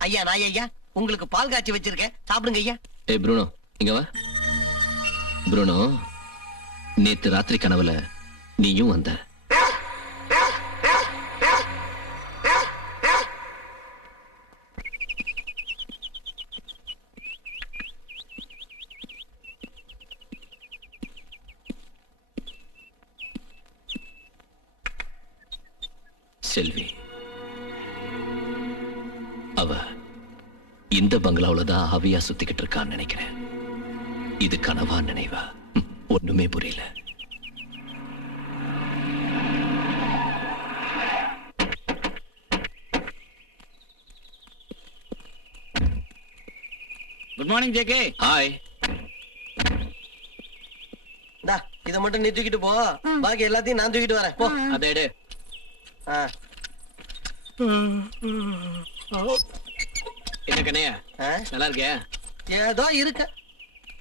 ஐயா நான் ஐயா உங்களுக்கு பால் காய்ச்சி வச்சிருக்கேன் சாப்பிடுங்க ஐயா ஏய் ப்ரூனோ இங்க வா ப்ரூனோ நேத்து ராத்திரி கனவுல நீயும் வந்த செல்வி அவ இந்த பங்களாவுல தான் ஆவியா சுத்திக்கிட்டு இருக்கான்னு நினைக்கிறேன் இது கனவா நினைவா ஒண்ணுமே புரியல குட் மார்னிங் ஜேகே ஹாய் இத மட்டும் நீ தூக்கிட்டு போ பாக்கி எல்லாத்தையும் நான் தூக்கிட்டு வரேன் போ அதே எடு. என்ன கண்ணையா நல்லா இருக்கியா ஏதோ இருக்க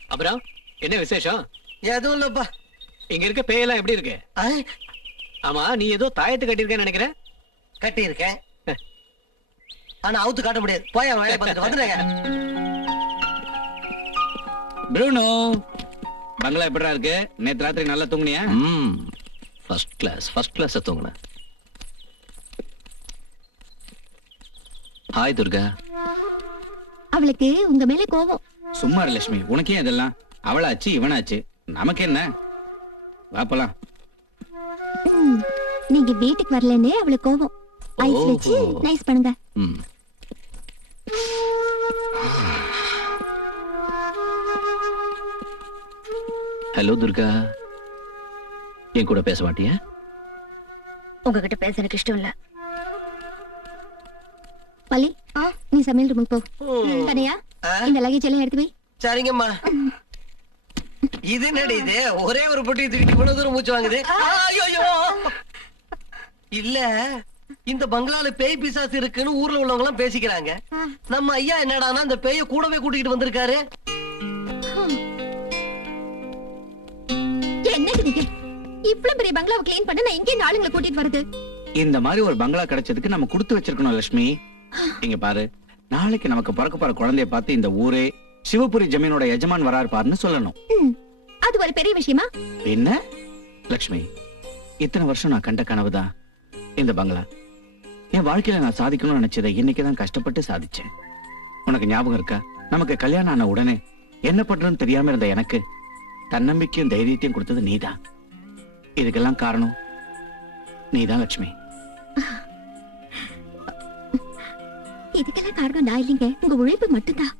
அப்புறம் என்ன விசேஷம் எதுவும் இல்லப்பா இங்க இருக்க பேயெல்லாம் எப்படி இருக்கு ஆமா நீ ஏதோ தாயத்து கட்டியிருக்கேன்னு நினைக்கிறேன் கட்டி இருக்கேன் ஆனா அவுத்து காட்ட முடியாது போய வேலையை பார்த்துட்டு வந்துடுங்க ப்ரூனோ பங்களா எப்படிடா இருக்கு நேத்து ராத்திரி நல்லா தூங்குனியா ஃபர்ஸ்ட் கிளாஸ் தூங்குனேன் ஹாய் துர்கா அவளுக்கு உங்க மேல கோபம் சும்மா இரு லட்சுமி உனக்கே இதெல்லாம் அவளாச்சு இவனாச்சு நமக்கு என்ன வாப்பலாம் நீங்க வீட்டுக்கு வரலன்னு அவளுக்கு கோபம் ஐஸ் வச்சு நைஸ் பண்ணுங்க ஹலோ துர்கா என் கூட பேச மாட்டியா உங்ககிட்ட பேச எனக்கு இஷ்டம் இல்ல பள்ளி நீ சமையல் ரூமுக்கு போ கதையா இந்த லகேஜ் எல்லாம் எடுத்து போய் சரிங்கம்மா இது என்னடி இது ஒரே ஒரு பொட்டி தூக்கிட்டு இவ்வளவு தூரம் மூச்சு வாங்குது ஐயோ இல்ல இந்த பங்களால பேய் பிசாசு இருக்குன்னு ஊர்ல உள்ளவங்க எல்லாம் பேசிக்கிறாங்க நம்ம ஐயா என்னடானா அந்த பேய கூடவே கூட்டிட்டு வந்திருக்காரு என்னது நீங்க இவ்வளவு பெரிய பங்களாவை கிளீன் பண்ண நான் எங்கே ஆளுங்களை கூட்டிட்டு வருது இந்த மாதிரி ஒரு பங்களா கிடைச்சதுக்கு நம்ம கொடுத்து வச்சிருக்கணும் லட்சுமி. இங்க பாரு, நாளைக்கு நமக்கு பிறக்க போற குழந்தைய பார்த்து இந்த ஊரே சிவபுரி ஜமீனோட எஜமான் வராரு பாருன்னு சொல்லணும். அது ஒரு பெரிய விஷயமா? என்ன லட்சுமி, இத்தனை வருஷம் நான் கண்ட கனவுதான் இந்த பங்களா. என் வாழ்க்கையில நான் சாதிக்கணும்னு நினைச்சதை இன்னைக்குதான் கஷ்டப்பட்டு சாதிச்சேன். உனக்கு ஞாபகம் இருக்கா, நமக்கு கல்யாணம் ஆன உடனே என்ன பண்றதுன்னு தெரியாம இருந்த எனக்கு தன்னம்பிக்கையும் தைரியத்தையும் கொடுத்தது நீதான். இதுக்கெல்லாம் காரணம் நீதான் லட்சுமி. இதுக்கெல்லாம் காரணம் நான் இல்லைங்க, உங்க உழைப்பு மட்டும்தான்.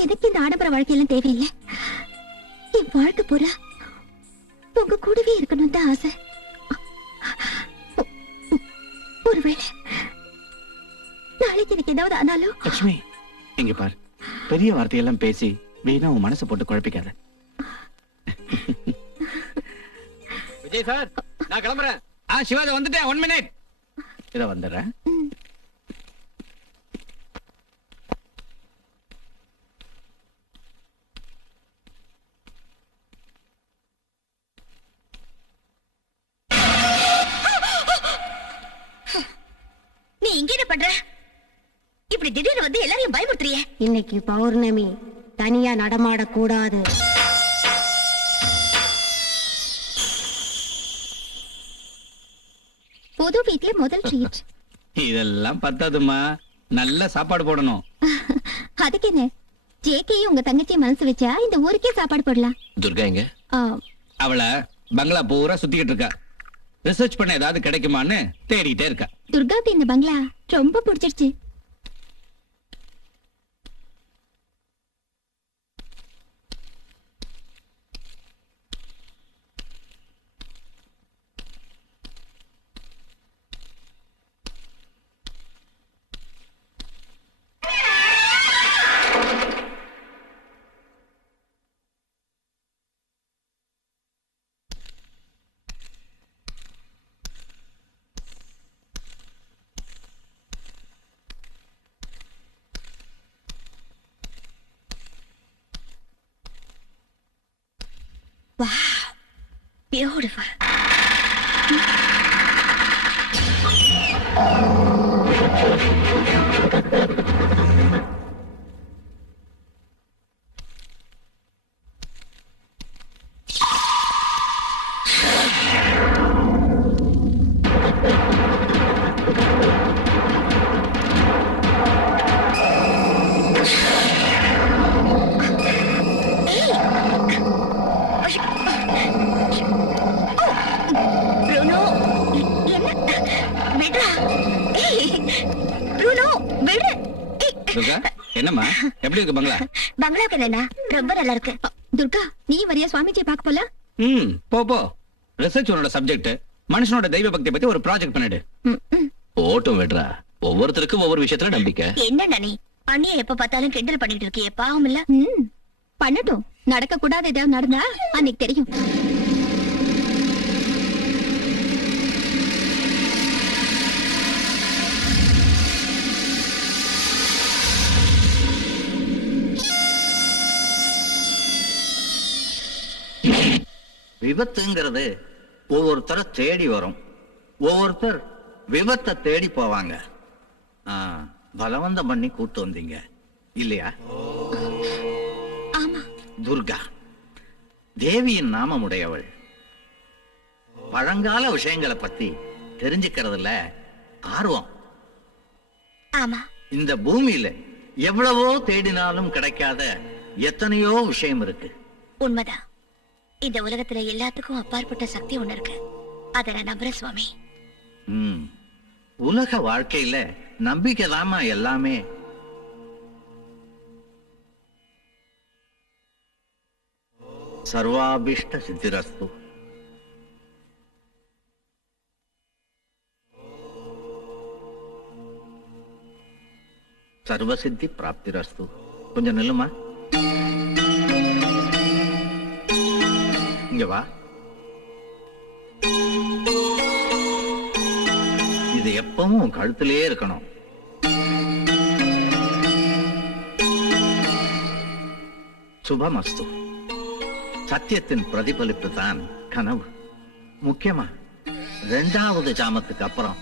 எனக்கு இந்த ஆடம்பர வாழ்க்கையெல்லாம் தேவையில்லை. என் வாழ்க்கை பூரா உங்க கூடவே இருக்கணும் தான் ஆசை. ஒருவேளை நாளைக்கு எனக்கு ஏதாவது ஆனாலும். லட்சுமி இங்க பாரு, பெரிய வார்த்தையெல்லாம் பேசி வீணா உன் மனசை போட்டு குழப்பிக்காத. விஜய் சார், நான் கிளம்புறேன். சிவாஜி வந்துட்டேன், 1 minute. இத வந்துடுறேன். நீ இங்க என்ன பண்ற? இப்படி திடீர்னு வந்து எல்லாரையும் பயமுறுத்துறியே. இன்னைக்கு பௌர்ணமி, தனியா நடமாடக்கூடாது. புது வீட்ல முதல் ட்ரீட். இதெல்லாம் பத்தாதுமா, நல்ல சாப்பாடு போடணும். அதுக்கு என்ன, ஜேகேயும் உங்க தங்கச்சி மனசு வச்சா இந்த ஊருக்கே சாப்பாடு போடலாம். துர்கா எங்க? அவள பங்களா பூரா சுத்திக்கிட்டு இருக்கா. ரிசர்ச் பண்ண ஏதாவது கிடைக்குமான்னு தேடிட்டே இருக்கா. துர்காவுக்கு இந்த பங்களா ரொம்ப பிடிச்சிருச்சு. Wow, beautiful. துர்கா, என்னம்மா எப்படி இருக்கு பங்களா? பங்களாக்கு என்ன ரொம்ப நல்லா இருக்கு. துர்கா, நீ வரியா சுவாமிஜி பார்க்க போல? போ. ரிசர்ச் உன்னோட சப்ஜெக்ட். மனுஷனோட தெய்வ பக்தி பத்தி ஒரு ப்ராஜெக்ட் பண்ணிடு. ஓட்டும் விடுறா, ஒவ்வொருத்தருக்கும் ஒவ்வொரு விஷயத்துல நம்பிக்கை. என்னடா நீ அண்ணிய எப்ப பார்த்தாலும் கிண்டல் பண்ணிட்டு இருக்கியே, பாவம் இல்ல? பண்ணட்டும், நடக்க கூடாது ஏதாவது நடந்தா அன்னைக்கு தெரியும். விபத்துங்கிறது ஒவ்வொருத்தரை தேடி வரும், ஒவ்வொருத்தர் விபத்தை தேடி போவாங்க. பலவந்தம் பண்ணி கூட்டு வந்தீங்க இல்லையா? துர்கா தேவியின் நாமம் உடையவள். பழங்கால விஷயங்களை பத்தி தெரிஞ்சுக்கிறதுல ஆர்வம். ஆமா, இந்த பூமியில எவ்வளவோ தேடினாலும் கிடைக்காத எத்தனையோ விஷயம் இருக்கு. உண்மைதான். இந்த உலகத்துல எல்லாத்துக்கும் அப்பாற்பட்ட சக்தி ஒண்ணு இருக்கு. அத நான் நம்புறேன் சுவாமி. உலக வாழ்க்கையில நம்பிக்கை தாமா எல்லாமே. சர்வாபிஷ்ட சித்திரஸ்து. சர்வசித்தி பிராப்திரஸ்து. கொஞ்சம் நில்லுமா. இங்க வா. இது எப்பவும் உன் கழுத்திலே இருக்கணும். சுபமஸ்து. சத்தியத்தின் பிரதிபலிப்பு தான் கனவு. முக்கியமா 2வது ஜாமத்துக்கு அப்புறம்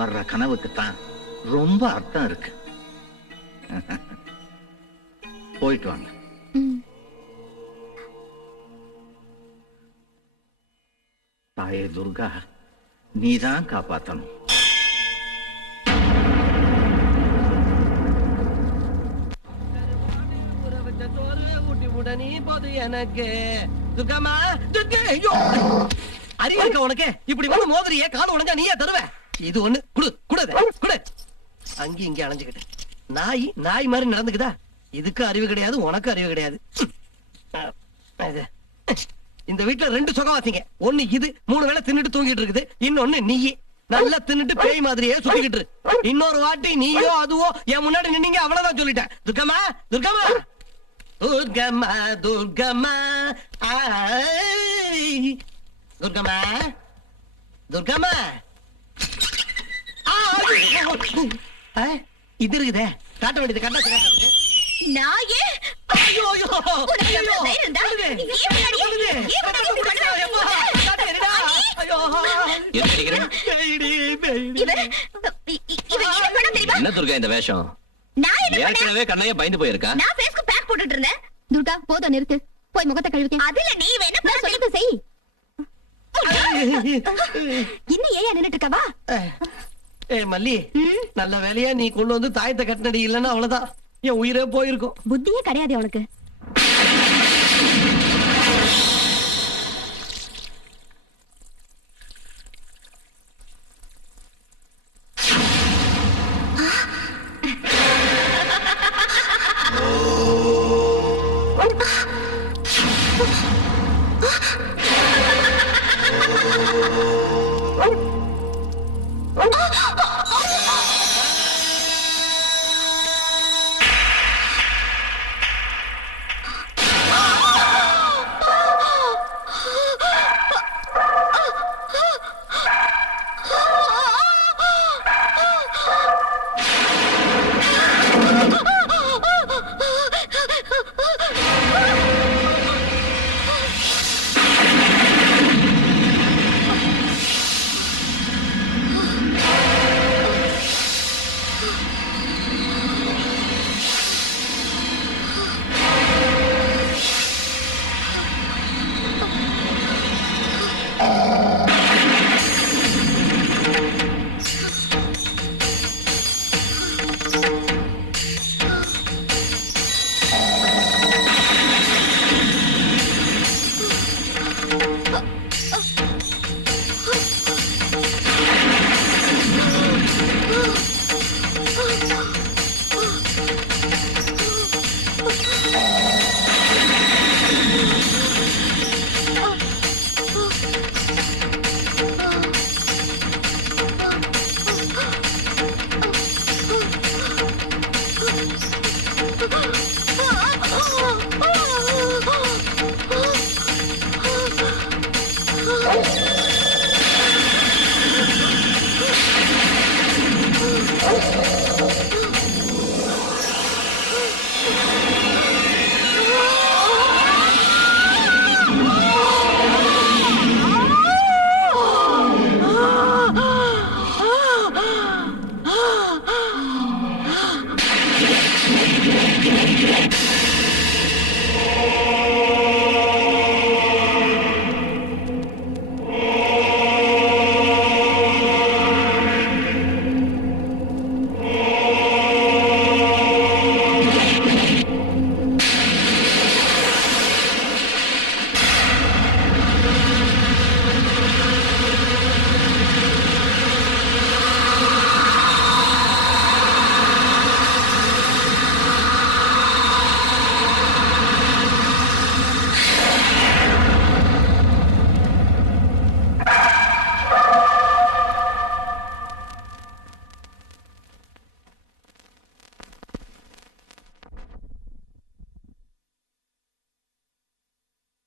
வர்ற கனவுக்கு தான் ரொம்ப அர்த்தம் இருக்கு. போயிட்டு வாங்க. தாயே துர்கா, நீதான் காப்பாத்தணும். எனக்கு துர்காமா, துர்கா, ஐயோ! அறிவு இருக்க உனக்கு? இப்படி வந்து மோதிரியே, காது உடைஞ்சா நீயே தருவ. இது ஒண்ணு குடு, குடு. அங்கே இங்கே அலைஞ்சுக்கிட்டு நாய் மாதிரி நடந்துக்குதா? இதுக்கு அறிவு கிடையாது, உனக்கு அறிவு கிடையாது. இந்த வீட்டுல 2 சுகவாசிங்க. ஒண்ணு இது 3 வேளை தின்னுட்டு தூங்கிட்டு இருக்குது. இன்னொன்னு நீ நல்லா தின்னுட்டு பேய் மாதிரியே சுத்திக்கிட்டு. இன்னொரு வாட்டி நீயோ அதுவோ என் முன்னாடி நின்னீங்க, அவ்வளவுதான் சொல்லிட்டேன். துர்கம்மா, துர்கம்மா, துர்கம்மா, துர்கம்மா, துர்கம்மா, துர்கம்மா. இது இருக்குதே, காட்ட வேண்டியது கண்ணா. நாயே, ஐயோ, ஐயோ, உனக்கு ஐயோ, எவ்வளவு தைரியம் இருந்தா? விடுதே, ஏன் முன்னாடி? விடுதே. ஏன் முன்னாடி இப்படி பண்ற? ஐயோ, காட்டுறேன்டா. ஐயோ, என்ன நினைக்கிறேன்? பேய்டி, பேய்டி. இவர் என்ன பண்ண தெரியுமா? என்ன துர்கா இந்த வேஷம்? நான் என்ன பண்ணேன்? ஏற்கனவே கண்ணையா பயந்து போயிருக்கா? நான் ஃபேஸ்க்கு பேக் போட்டுட்டு இருந்தேன். துர்கா, போதும் நிறுத்து. போய் முகத்தை கழுவிக்க. அதுல நீ வேணா நான் சொல்றது செய். இன்னும் ஏன் நின்னுட்டு இருக்கவா? மல்லி, நல்ல வேலையா நீ கொண்டு வந்து தாயத்தை கட்டினடி, இல்லன்னா அவ்வளவுதான், என் உயிரே போயிருக்கும். புத்தியே கிடையாது உனக்கு.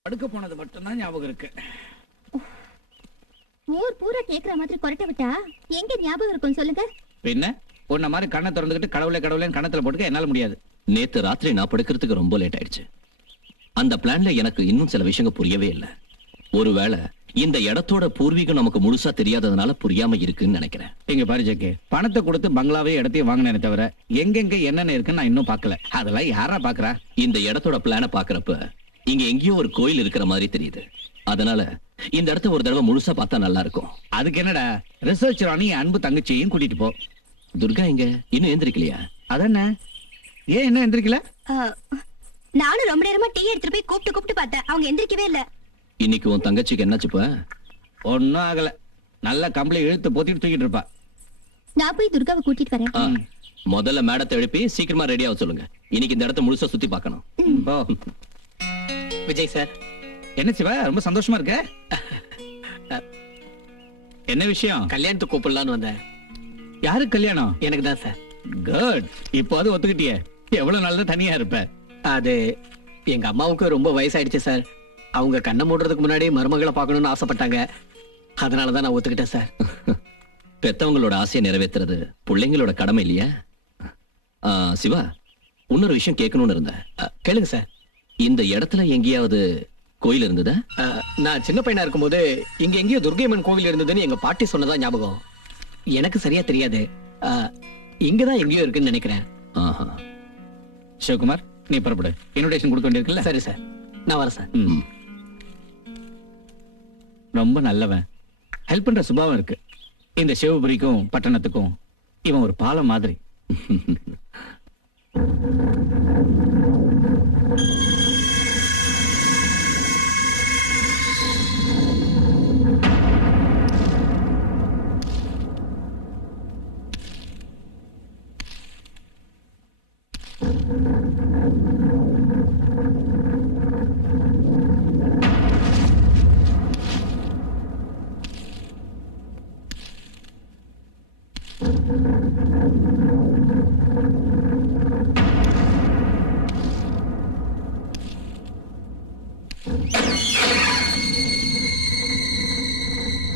படுக்க போனது மட்டும்தான் ஞாபகம் இருக்கு. ஊர் பூரா கேக்குற மாதிரி கொரட்டை விட்டா எங்க ஞாபகம் இருக்கும் சொல்லுங்க. பின்ன உன்ன மாதிரி கண்ணை திறந்துக்கிட்டு கடவுளே கடவுளேன்னு கண்ணத்துல போட்டுக்க என்னால முடியாது. நேத்து ராத்திரி நான் படுக்கிறதுக்கு ரொம்ப லேட் ஆயிடுச்சு. அந்த பிளான்ல எனக்கு இன்னும் சில விஷயங்கள் புரியவே இல்லை. ஒருவேளை இந்த இடத்தோட பூர்வீகம் நமக்கு முழுசா தெரியாததுனால புரியாம இருக்குன்னு நினைக்கிறேன். இங்க பாரு ஜக்கே, பணத்தை கொடுத்து பங்களாவே இடத்தையும் வாங்கினே தவிர எங்கெங்க என்னென்ன இருக்குன்னு நான் இன்னும் பார்க்கல. அதெல்லாம் யாரா பாக்குறா? இந்த இடத்தோட பிளான பாக்குறப்ப இங்க எங்கேயோ ஒரு கோயில் இருக்கிற மாதிரி தெரியுது. அதனால இந்த இடத்த ஒரு தடவை முழுசா பார்த்தா நல்லா இருக்கும். அதுக்கு என்னடா, ரிசர்ச் ராணி அன்பு தங்கச்சியையும் கூட்டிட்டு போ. துர்கா இங்க இன்னும் எந்திரிக்கலையா? அதென்ன, ஏன் என்ன எந்திரிக்கல? நானும் ரொம்ப நேரமா டீ எடுத்துட்டு போய் கூப்பிட்டு பார்த்தேன், அவங்க எந்திரிக்கவே இல்ல. இன்னைக்கு உன் தங்கச்சிக்கு என்னாச்சுப்பா? ஒன்னும் ஆகல, நல்ல கம்பளி இழுத்து போத்திட்டு தூக்கிட்டு இருப்பா. நான் போய் துர்காவை கூட்டிட்டு வரேன். முதல்ல மேடத்தை எழுப்பி சீக்கிரமா ரெடி ஆக சொல்லுங்க. இன்னைக்கு இந்த இடத்த முழுசா சுத்தி பார்க்கணும். போ. விஜய் சார், என்ன சிவா, ரொம்ப சந்தோஷமா இருக்க? என்ன விஷயம்? கல்யாணத்துக்கு கூப்பிடலான்னு வந்தேன். யாருக்கு கல்யாணம்? எனக்கு தான் சார். குட், இப்போ அது ஒத்துக்கிட்டியே. எவ்வளவு நாள் தான் தனியா இருப்ப? அது எங்க அம்மாவுக்கு ரொம்ப வயசாயிடுச்சு சார். அவங்க கண்ணை மூடுறதுக்கு முன்னாடி மருமகளை பார்க்கணும்னு ஆசைப்பட்டாங்க. அதனாலதான் நான் ஒத்துக்கிட்டேன் சார். பெத்தவங்களோட ஆசையை நிறைவேற்றுறது பிள்ளைங்களோட கடமை இல்லையா? சிவா, இன்னொரு விஷயம் கேட்கணும்னு இருந்தேன். கேளுங்க சார். இந்த இடத்துல எங்கேயாவது கோயில் இருந்ததா? நான் சின்ன பையனா இருக்கும்போது இங்க எங்கேயோ துர்கையம்மன் கோவில் இருந்ததுன்னு எங்க பாட்டி சொன்னதா ஞாபகம். எனக்கு சரியா தெரியாது. இங்கதான் எங்கேயோ இருக்குன்னு நினைக்கிறேன். ஆஹா. சிவகுமார், நீ புறப்படு. இன்விடேஷன் கொடுக்க வேண்டியிருக்குல்ல? சரி சார், நான் வரேன் சார். ரொம்ப நல்லவன், ஹெல்ப் பண்ற சுபாவம் இருக்கு. இந்த சிவபுரிக்கும் பட்டணத்துக்கும் இவன் ஒரு பாலம் மாதிரி.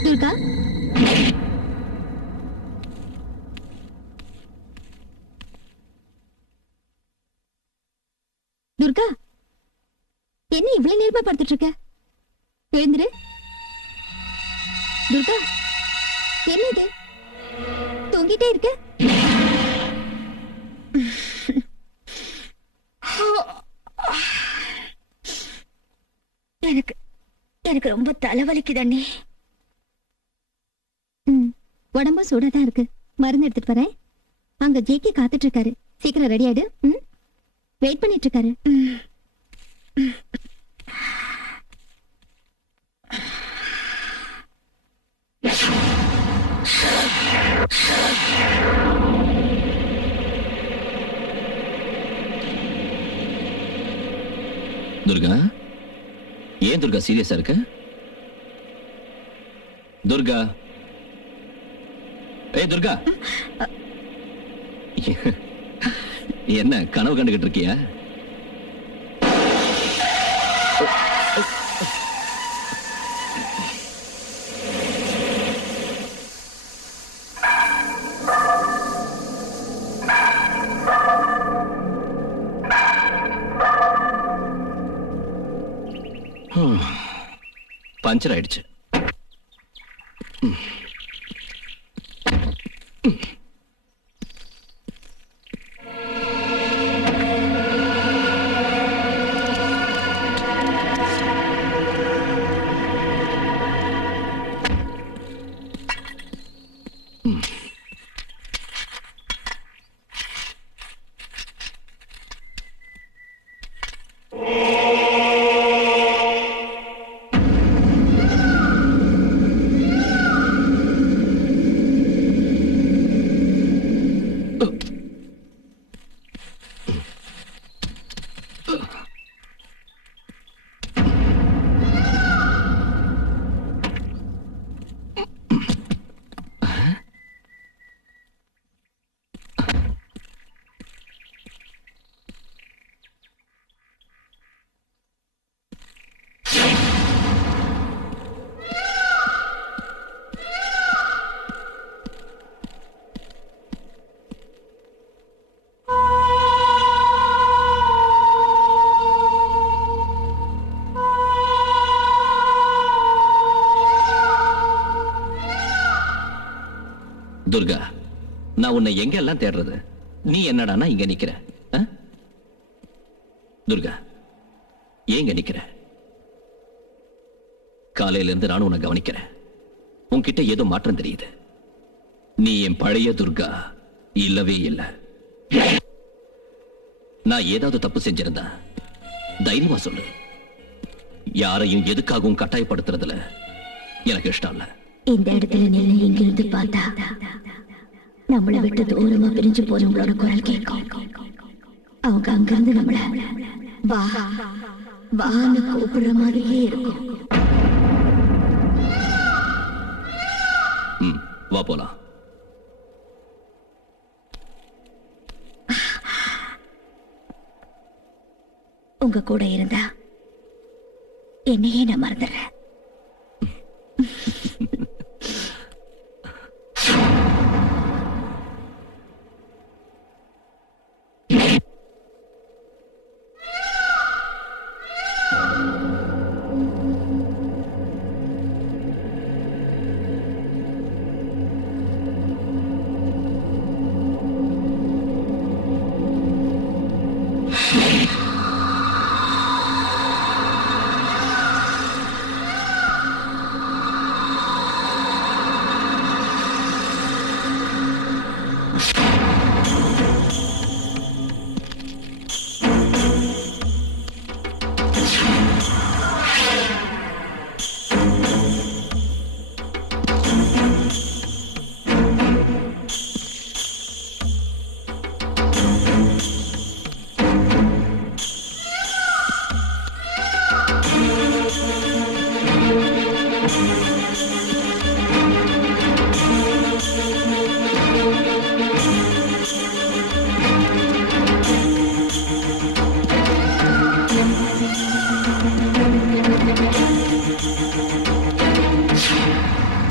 துர்கா, துர்கா, என்ன இவ்வளவு நேரமா படுத்துட்டு இருக்க? எழுந்துரு. துர்கா, என்ன இது, தூங்கிட்டே இருக்க? எனக்கு எனக்கு ரொம்ப தலைவலிக்குது அண்ணே. உடம்பு சூடாதான் இருக்கு, மருந்து எடுத்துட்டு வரேன். அங்க ஜேகே காத்துட்டு இருக்காரு, சீக்கிரம் ரெடி ஆயிடு. வெயிட் பண்ணிட்டு இருக்காரு. துர்கா, ஏன் துர்கா சீரியஸா இருக்க? துர்கா, ஏய் துர்கா, என்ன கனவு கண்டுகிட்டு இருக்கியா? பஞ்சர் ஆயிடுச்சு. துர்கா, நான் உன்னை எங்க எல்லாம் தேடுறது? நீ என்னடானா இங்க நிக்கிற? ஆ? துர்கா, ஏங்க நிக்கிற? காலையில இருந்து நானும் உன்னை கவனிக்கிறேன். உன்கிட்ட ஏதோ மாற்றம் தெரியுது. நீ என் பழைய துர்கா இல்லவே இல்லை. நான் ஏதாவது தப்பு செஞ்சிருந்தா தைரியமா சொல்லு. யாரையும் எதுக்காகவும் கட்டாயப்படுத்துறதுல எனக்கு இஷ்டம் இல்ல. இந்த இடத்துல நின்று இங்கிருந்து பார்த்தா நம்மளை விட்டு தூரமா பிரிஞ்சு போறவங்களோட குரல் கேட்கும். அவங்க அங்கிருந்து நம்மள வா வான்னு கூப்பிடுற மாதிரியே இருக்கும். வா போலாம். உங்க கூட இருந்தா என்னையே நான் மறந்துடுறேன்.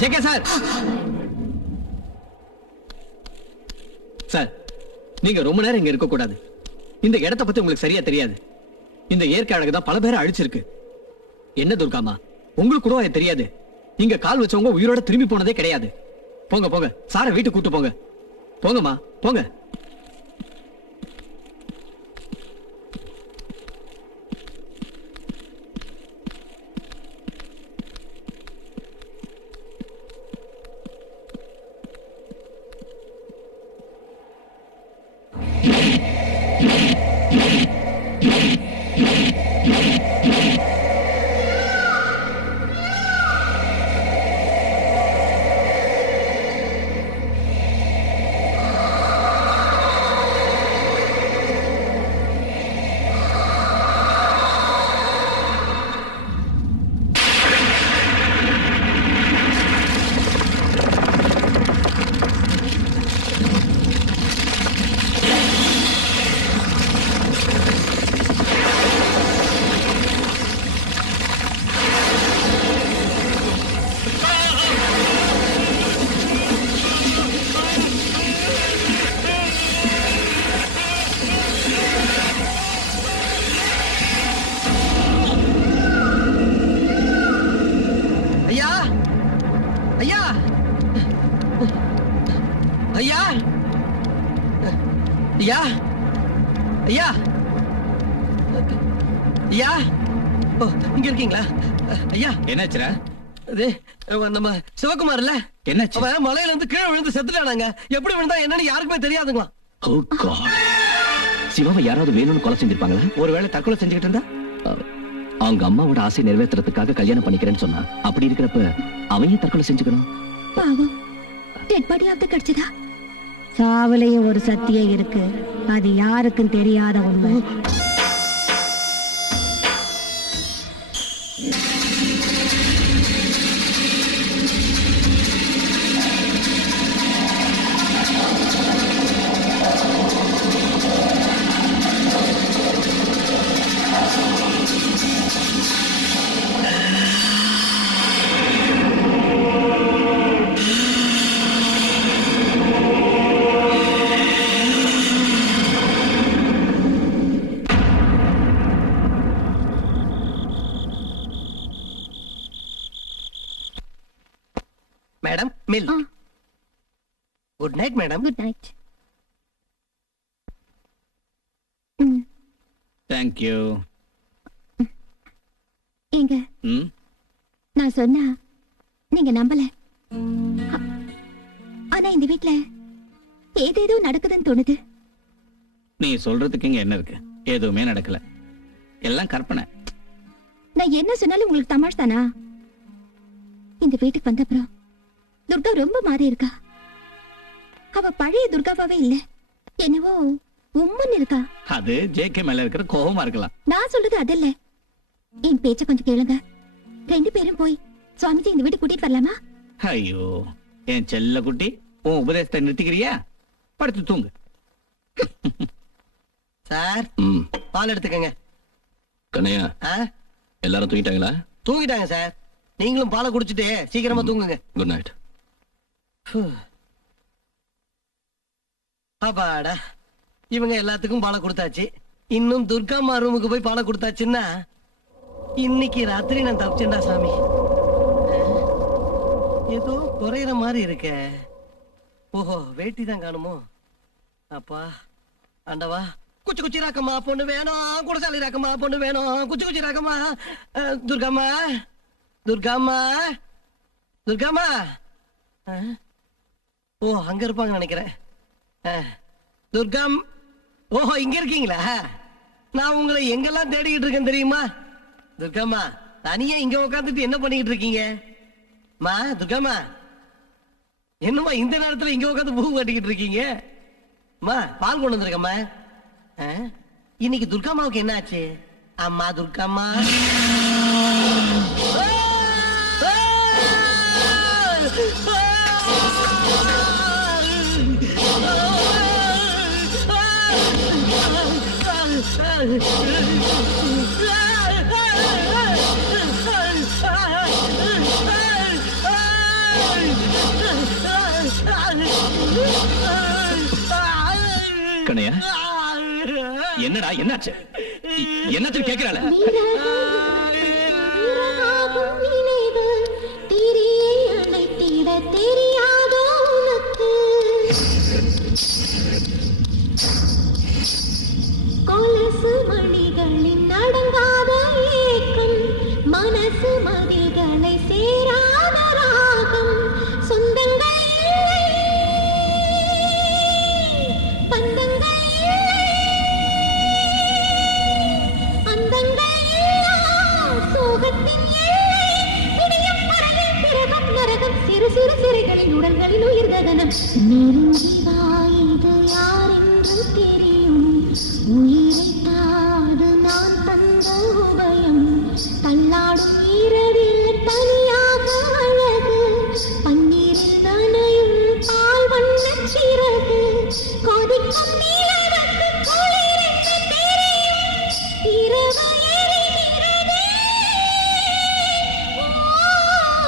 ஜேகே சார், சார் நீங்க ரொம்ப நேரம் இங்க இருக்க கூடாது. இந்த இடத்தை பத்தி உங்களுக்கு சரியா தெரியாது. இந்த இயற்கை அழகு தான் பல பேரை அழிச்சிருக்கு. என்ன துர்காமா, உங்களுக்கு கூட அது தெரியாது. இங்க கால் வச்சவங்க உயிரோட திரும்பி போனதே கிடையாது. போங்க போங்க, சாரை வீட்டுக்கு கூட்டு போங்க. போங்கம்மா போங்க. ஐயா ஐயா ஐயா ஐயா, ஓ இங்க இருக்கீங்களா ஐயா? என்னாச்சுரா? அது நம்ம சிவகுமார் இல்ல, என்னாச்சு? அவன் மலையில இருந்து கீழே விழுந்து செத்துட்டானாங்க. எப்படி விழுந்தா என்னன்னு யாருக்குமே தெரியாதுங்களா? ஓ காட், சிவாவை யாராவது வேணும்னு கொலை செஞ்சிருப்பாங்களா? ஒருவேளை தற்கொலை செஞ்சுக்கிட்டு இருந்தா? அவங்க அம்மாவோட ஆசை நிறைவேற்றுறதுக்காக கல்யாணம் பண்ணிக்கிறேன்னு சொன்னா. அப்படி இருக்கிறப்ப அவன் ஏன் தற்கொலை செஞ்சுக்கணும்? பாவம், டெட் பாடியாவது கிடைச்சதா? சாவுலயும் ஒரு சத்தியம் இருக்கு, அது யாருக்கும் தெரியாத உண்மை. Madam, milk. Good night madam. Good night. Thank you. ஏங்க ம் நான் சொன்னா நீங்க நம்பல. ஆனா இந்த வீட்ல ஏதேதோ நடக்குதுன்னு தோணுது. நீ சொல்றதுக்கு இங்க என்ன இருக்கு? எதுவுமே நடக்கல, எல்லாம் கற்பனை. நான் என்ன சொன்னாலும் உங்களுக்கு தமாஷ் தானா? இந்த வீட்டுக்கு வந்தப்புறம் துர்கா ரொம்ப மாறி இருக்கா. அவ பழைய துர்காவாவே இல்ல, என்னவோ உம்முன்னு இருக்கா. அது ஜேகே மேல இருக்கிற கோபமா இருக்கலாம். நான் சொல்றது அதல்ல, என் பேச்ச கொஞ்சம் கேளுங்க. 2 பேரும் போய் சுவாமிஜி இந்த வீட்டு கூட்டிட்டு வரலாமா? ஐயோ என் செல்ல குட்டி, உன் உபதேசத்தை நிறுத்திக்கிறியா? படுத்து தூங்கு. சார் ம் பால் எடுத்துக்கங்க. கண்ணையா, ஆ? எல்லாரும் தூங்கிட்டாங்களா? தூங்கிட்டாங்க சார். நீங்களும் பாலை குடிச்சிட்டு சீக்கிரமா தூங்குங்க. Good night. அப்பாடா, இவங்க எல்லாத்துக்கும் பாலை கொடுத்தாச்சு. இன்னும் துர்காம்மா ரூமுக்கு போய் பாலை கொடுத்தாச்சுன்னா இன்னைக்கு ராத்திரி நான் தப்பிச்சேன்டா சாமி. ஏதோ குறையிற மாதிரி இருக்க. ஓஹோ, வேட்டி தான் காணுமோ? அப்பா ஆண்டவா, குச்சி குச்சி ராக்கம்மா பொண்ணு வேணும், குடசாலி ராக்கம்மா பொண்ணு வேணும், குச்சி குச்சி ராக்கம்மா. துர்காம்மா, துர்காம்மா, துர்காம்மா. ஓ, அங்க இருப்பாங்க நினைக்கிறேன். துர்காம், ஓஹோ இங்க இருக்கீங்களா? நான் உங்களை எங்கெல்லாம் தேடிக்கிட்டு இருக்கேன் தெரியுமா? துர்காம்மா, தனியா இங்க உட்காந்துட்டு என்ன பண்ணிக்கிட்டு இருக்கீங்க? மா துர்காம்மா, என்னம்மா இந்த நேரத்துல இங்க உட்காந்து பூ கட்டிக்கிட்டு இருக்கீங்க? அம்மா, பால் கொண்டு வந்திருக்கம்மா. இன்னைக்கு துர்காம்மாவுக்கு என்ன ஆச்சு? அம்மா துர்காம்மா, கண்ணையா, என்னடா என்னாச்சு? என்னாச்சு கேக்குறாள? தெரியாதோ உனக்கு கொலுசு மணிகளின் அடங்காத ஏக்கம், மனசு மதில்களை சேராத ராகம், சொந்தங்கள் இல்லை, பந்தங்கள் இல்லை, அந்தங்கள் இல்லா சோகத்தின் எல்லை, விடியும் பரவில் பிறகம் நரகம், சிறு சிறு சிறைகளின் உடல்களில் உயிர்ககனம். நெருங்கி வா, இது யார் என்று தெரியும், உயிரைத்தாது நான் தந்த உபயம், தள்ளாடும் இரவில் தனியாக அழகு, பன்னீரில் நனையும் பால் வண்ணச் சிறகு, கொதிக்கும் நிலவுக்கு குளிரென்று தெரியும், இரவு எரிகிறதே.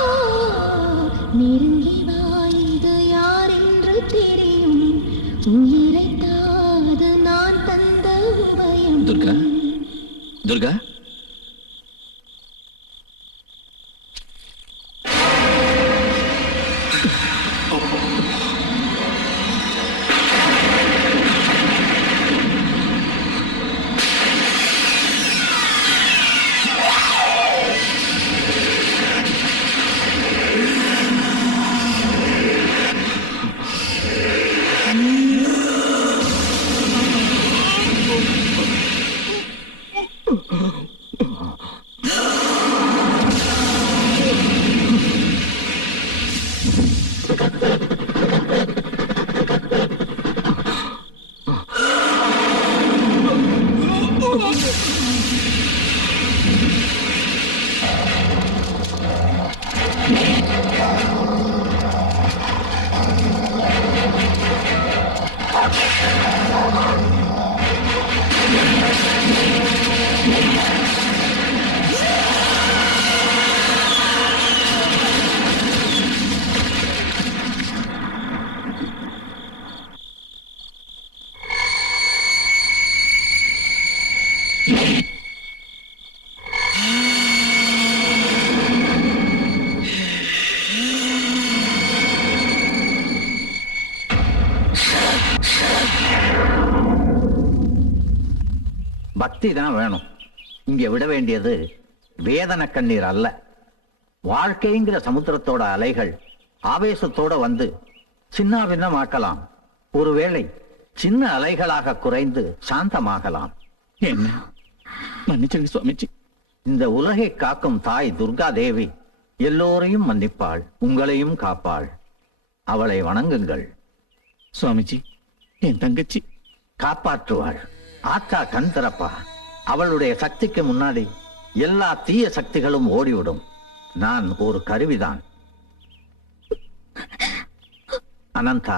ஓ, நெருங்கி வா, இது யார் என்று தெரியும், உயிரைத்தாது நான் தந்த உபயம். துர்கா, துர்கா, சக்தி தான் வேணும். இங்க விட வேண்டியது வேதனை கண்ணீர் அல்ல. வாழ்க்கைங்கிற சமுத்திரத்தோட அலைகள் ஆவேசத்தோட வந்து சின்னாபின்னமாக்கலாம். ஒருவேளை சின்ன அலைகளாக குறைந்து சாந்தமாகலாம். என்ன மன்னிச்சிருங்க சுவாமிஜி. இந்த உலகை காக்கும் தாய் துர்கா தேவி எல்லோரையும் மன்னிப்பாள், உங்களையும் காப்பாள். அவளை வணங்குங்கள். சுவாமிஜி, என் தங்கச்சி காப்பாற்றுவாள். ஆத்தா கண் திறப்பா. அவளுடைய சக்திக்கு முன்னாடி எல்லா தீய சக்திகளும் ஓடிவிடும். நான் ஒரு கருவிதான். அனந்தா,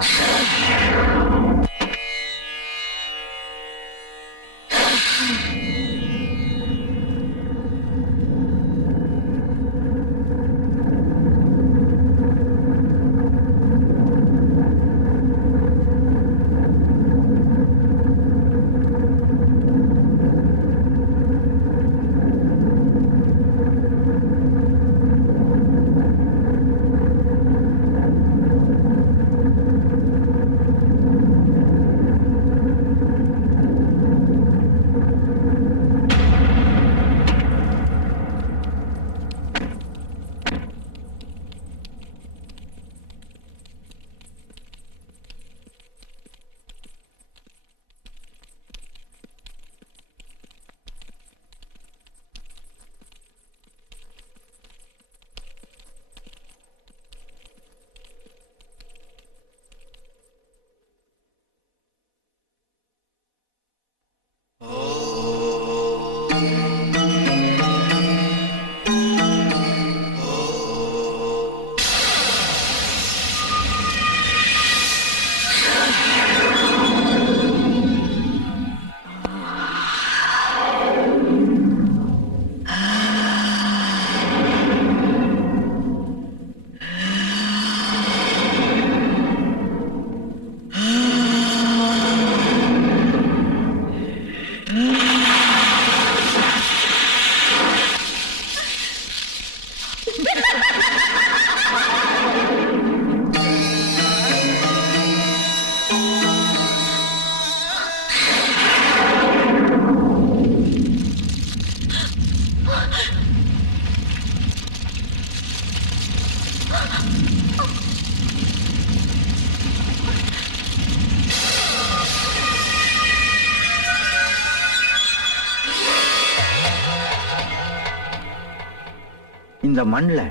இந்த மண்ல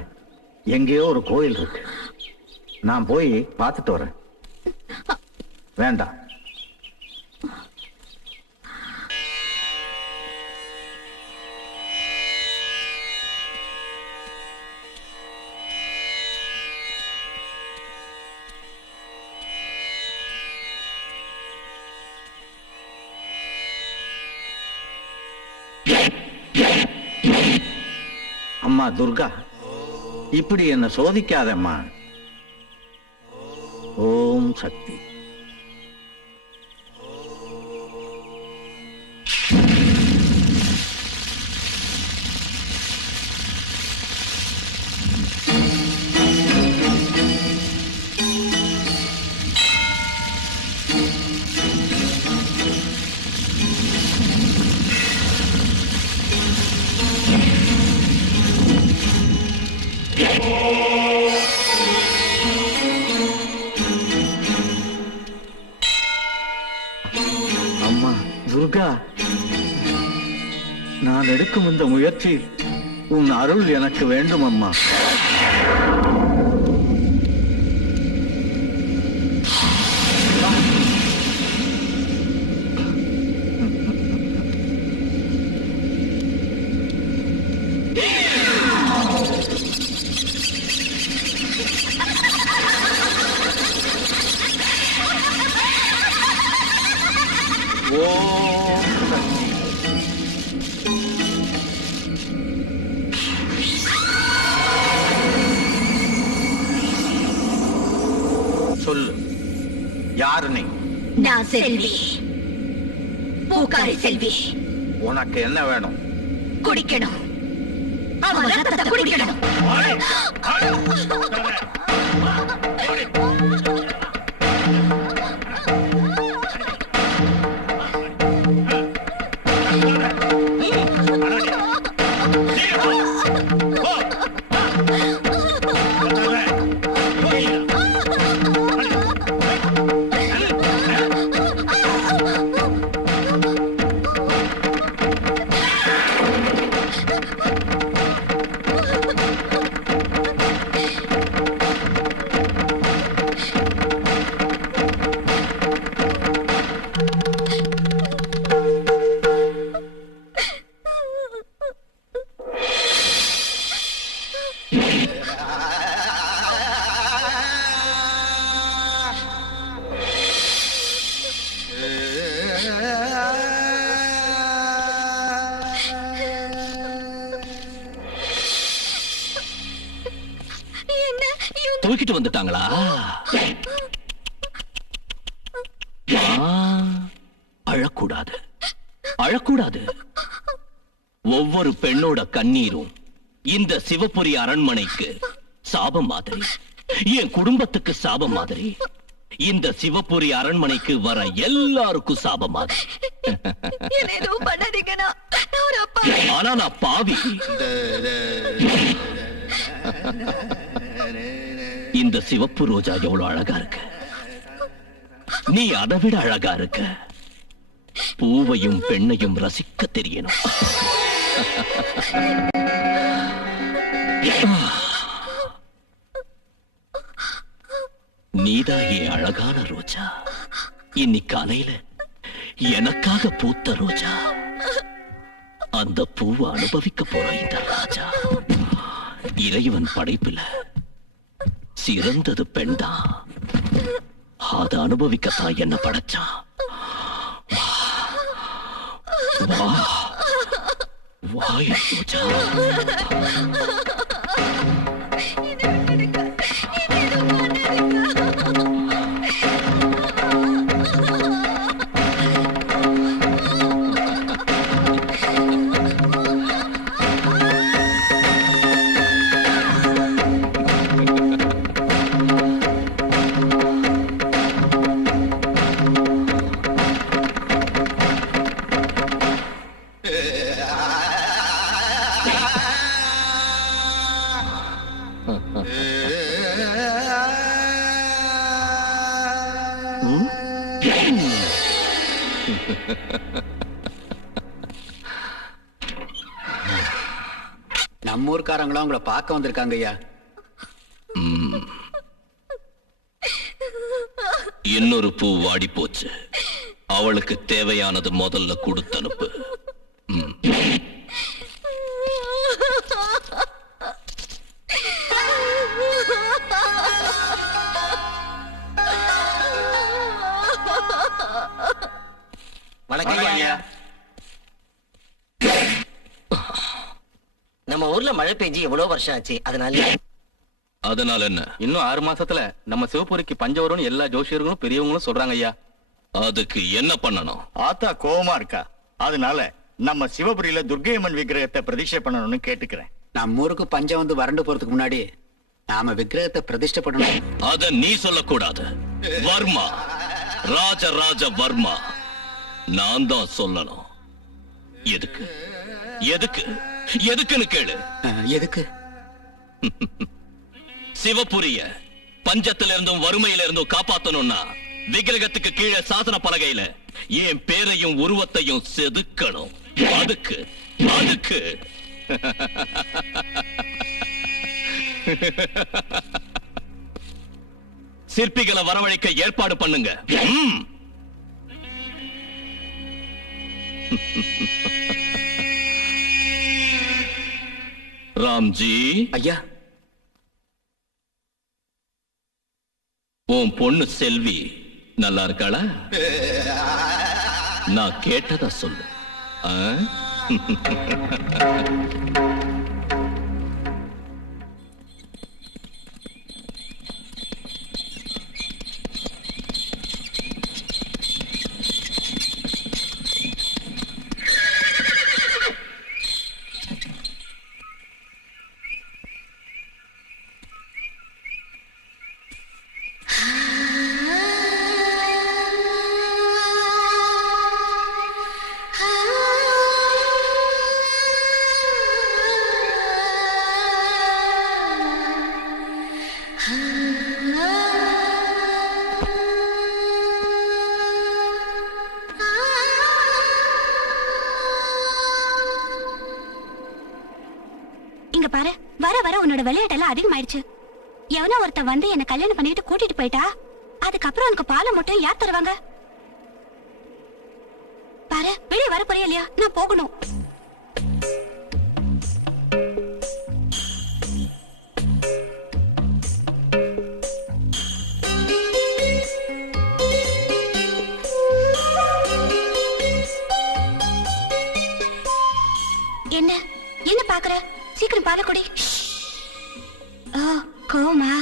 எங்கேயோ ஒரு கோயில் இருக்கு. நான் போய் பார்த்துட்டு வரேன். வேண்டாம். அம்மா துர்கா, இப்படி என்ன சோதிக்காதம்மா. ஓம் சக்தி. அம்மா துர்கா, நான் எடுக்கும் இந்த முயற்சி உன் அருள் எனக்கு வேண்டும் அம்மா. ஓம் சக்தி. சொல்லு, யாரு நீ? நான் செல்வி, பூக்காரி செல்வி. உனக்கு என்ன வேணும்? குடிக்கணும், அவன் ரத்தத்தை குடிக்கணும். தூக்கிட்டு வந்துட்டாங்களா? அழக்கூடாது, அழக்கூடாது. ஒவ்வொரு பெண்ணோட கண்ணீரும் இந்த சிவபுரி அரண்மனைக்கு சாபம் மாதிரி, என் குடும்பத்துக்கு சாபம் மாதிரி, இந்த சிவபுரி அரண்மனைக்கு வர எல்லாருக்கும் சாபம் மாதிரி. ஆனா நான் பாவி. இந்த சிவப்பு ரோஜா எவ்வளவு அழகா இருக்கு, நீ அதை விட அழகா இருக்க. பூவையும் பெண்ணையும் ரசிக்க தெரியணும். நீதான் என் அழகான ரோஜா. இன்னைக்கு காலையில எனக்காக பூத்த ரோஜா. அந்த பூவை அனுபவிக்க போற இந்த ராஜா. இறைவன் படைப்புல சிறந்தது பெண்தான். அதை அனுபவிக்கத்தான் என்ன படைச்சான். வா வா என் ரோஜா. நம்ம ஊர்க்காரங்களும் உங்களை பார்க்க வந்திருக்காங்க ஐயா. இன்னொரு பூ வாடி போச்சு. அவளுக்கு தேவையானது முதல்ல கொடுத்து அனுப்பு. வணக்கம் ஐயா. நம்ம ஊர்ல மழை பெஞ்சு எவ்வளவு வருஷம் ஆச்சு. அதனால என்ன? இன்னும் 6 மாசத்துல நம்ம சிவபுரிக்கு பஞ்சம் வரும்னு எல்லா ஜோசியர்களும் பெரியவங்களும் சொல்றாங்க ஐயா. அதுக்கு என்ன பண்ணணும்? ஆத்தா கோவமா இருக்கா, அதனால நம்ம சிவபுரியில துர்க்கையம்மன் விக்கிரகத்தை பிரதிஷ்டை பண்ணணும்னு கேட்டுக்கிறேன். நம்ம ஊருக்கு பஞ்சம் வந்து வறண்டு போறதுக்கு முன்னாடி நாம விக்கிரகத்தை பிரதிஷ்டை பண்ணணும். அத நீ சொல்லக்கூடாது. வர்மா, ராஜராஜ வர்மா, நான் தான் சொல்லணும். எதுக்கு எதுக்கு எதுக்குன்னு கேளு. எதுக்கு? சிவபுரிய பஞ்சத்தில இருந்தும் வறுமையில இருந்தும் காப்பாத்தணும்னா விக்கிரகத்துக்கு கீழே சாசன பலகையில என் பேரையும் உருவத்தையும் செதுக்கணும். அதுக்கு அதுக்கு சிற்பிகளை வரவழைக்க ஏற்பாடு பண்ணுங்க. ராம்ஜி ஐயா, உன் பொண்ணு செல்வி நல்லா இருக்காளா? நான் கேட்டதா சொல்லு. இங்க பாரு, வர வர உன்னோட விளையாட்டெல்லாம் அதிகமாயிடுச்சு. எவனோ ஒருத்த வந்து என்ன கல்யாணம் பண்ணிட்டு கூட்டிட்டு போயிட்டா, அதுக்கப்புறம் உனக்கு பாலை மட்டும் யார் தருவாங்க? பாரு, வெளியே வர போறியா இல்லையா? நான் போகணும். என்ன என்ன பாக்குற? சீக்கிரம் பால குடி. கோமா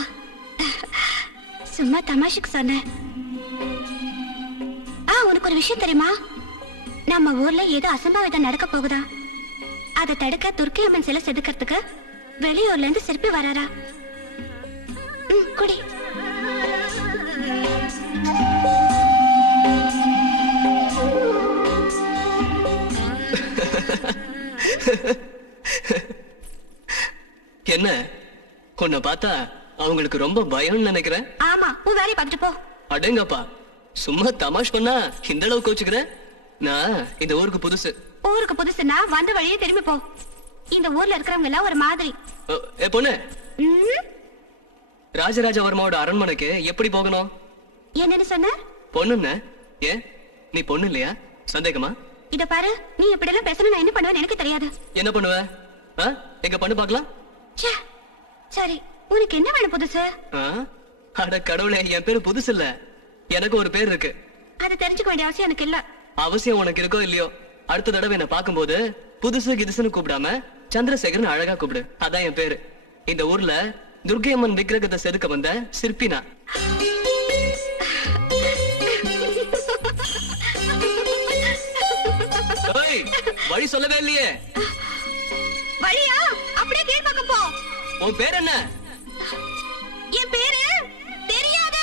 சும்மா தமாஷுக்கு சொன்னேன். உனக்கு ஒரு விஷயம் தெரியுமா? நம்ம ஊர்ல ஏதோ அசம்பாவிதம் நடக்க போகுதா. அதை தடுக்க துர்க்கை அம்மன் சிலை செதுக்கிறதுக்கு வெளியூர்ல இருந்து சிற்பி வராரா. குடி. என்ன உன்னை பார்த்தா அவங்களுக்கு ரொம்ப பயம்னு நினைக்கிறேன். ஆமா, உன் வேலையை பார்த்துட்டு போ. அடேங்கப்பா, சும்மா தமாஷ் பண்ணா இந்த அளவுக்கு கோச்சுக்கிற? நான் இந்த ஊருக்கு புதுசு. ஊருக்கு புதுசுனா வந்த வழியே திரும்பி போ. இந்த ஊர்ல இருக்கிறவங்க எல்லாம் ஒரு மாதிரி. ஏ பொண்ணு, ராஜராஜவர்மாவோட அரண்மனைக்கு எப்படி போகணும்? என்னன்னு சொன்ன? பொண்ணுன்னு? ஏன் நீ பொண்ணு இல்லையா? சந்தேகமா? இத பாரு, நீ இப்படி எல்லாம் பேசணும் நான் என்ன பண்ணுவேன்னு எனக்கு தெரியாது. என்ன பண்ணுவ? எங்க பண்ணு பாக்கலாம். சரி, உனக்கு என்ன வேணும் புதுசு? அட கடவுளே, என் பேரு புதுசு இல்ல, எனக்கு ஒரு பேர் இருக்கு. அதை தெரிஞ்சுக்க வேண்டிய அவசியம் எனக்கு இல்ல. அவசியம் உனக்கு இருக்கோ இல்லையோ, அடுத்த தடவை என்ன பாக்கும்போது புதுசு கிதுசுன்னு கூப்பிடாம சந்திரசேகரன் அழகா கூப்பிடு. அதான் என் பேரு. இந்த ஊர்ல துர்க்கை அம்மன் விக்கிரகத்தை செதுக்க வந்த சிற்பினா. வழி சொல்லவே இல்லையே. வழியா? அப்படியே கீழ் பக்கம் போ. உன் பேர் என்ன? என் பேரு தெரியாது.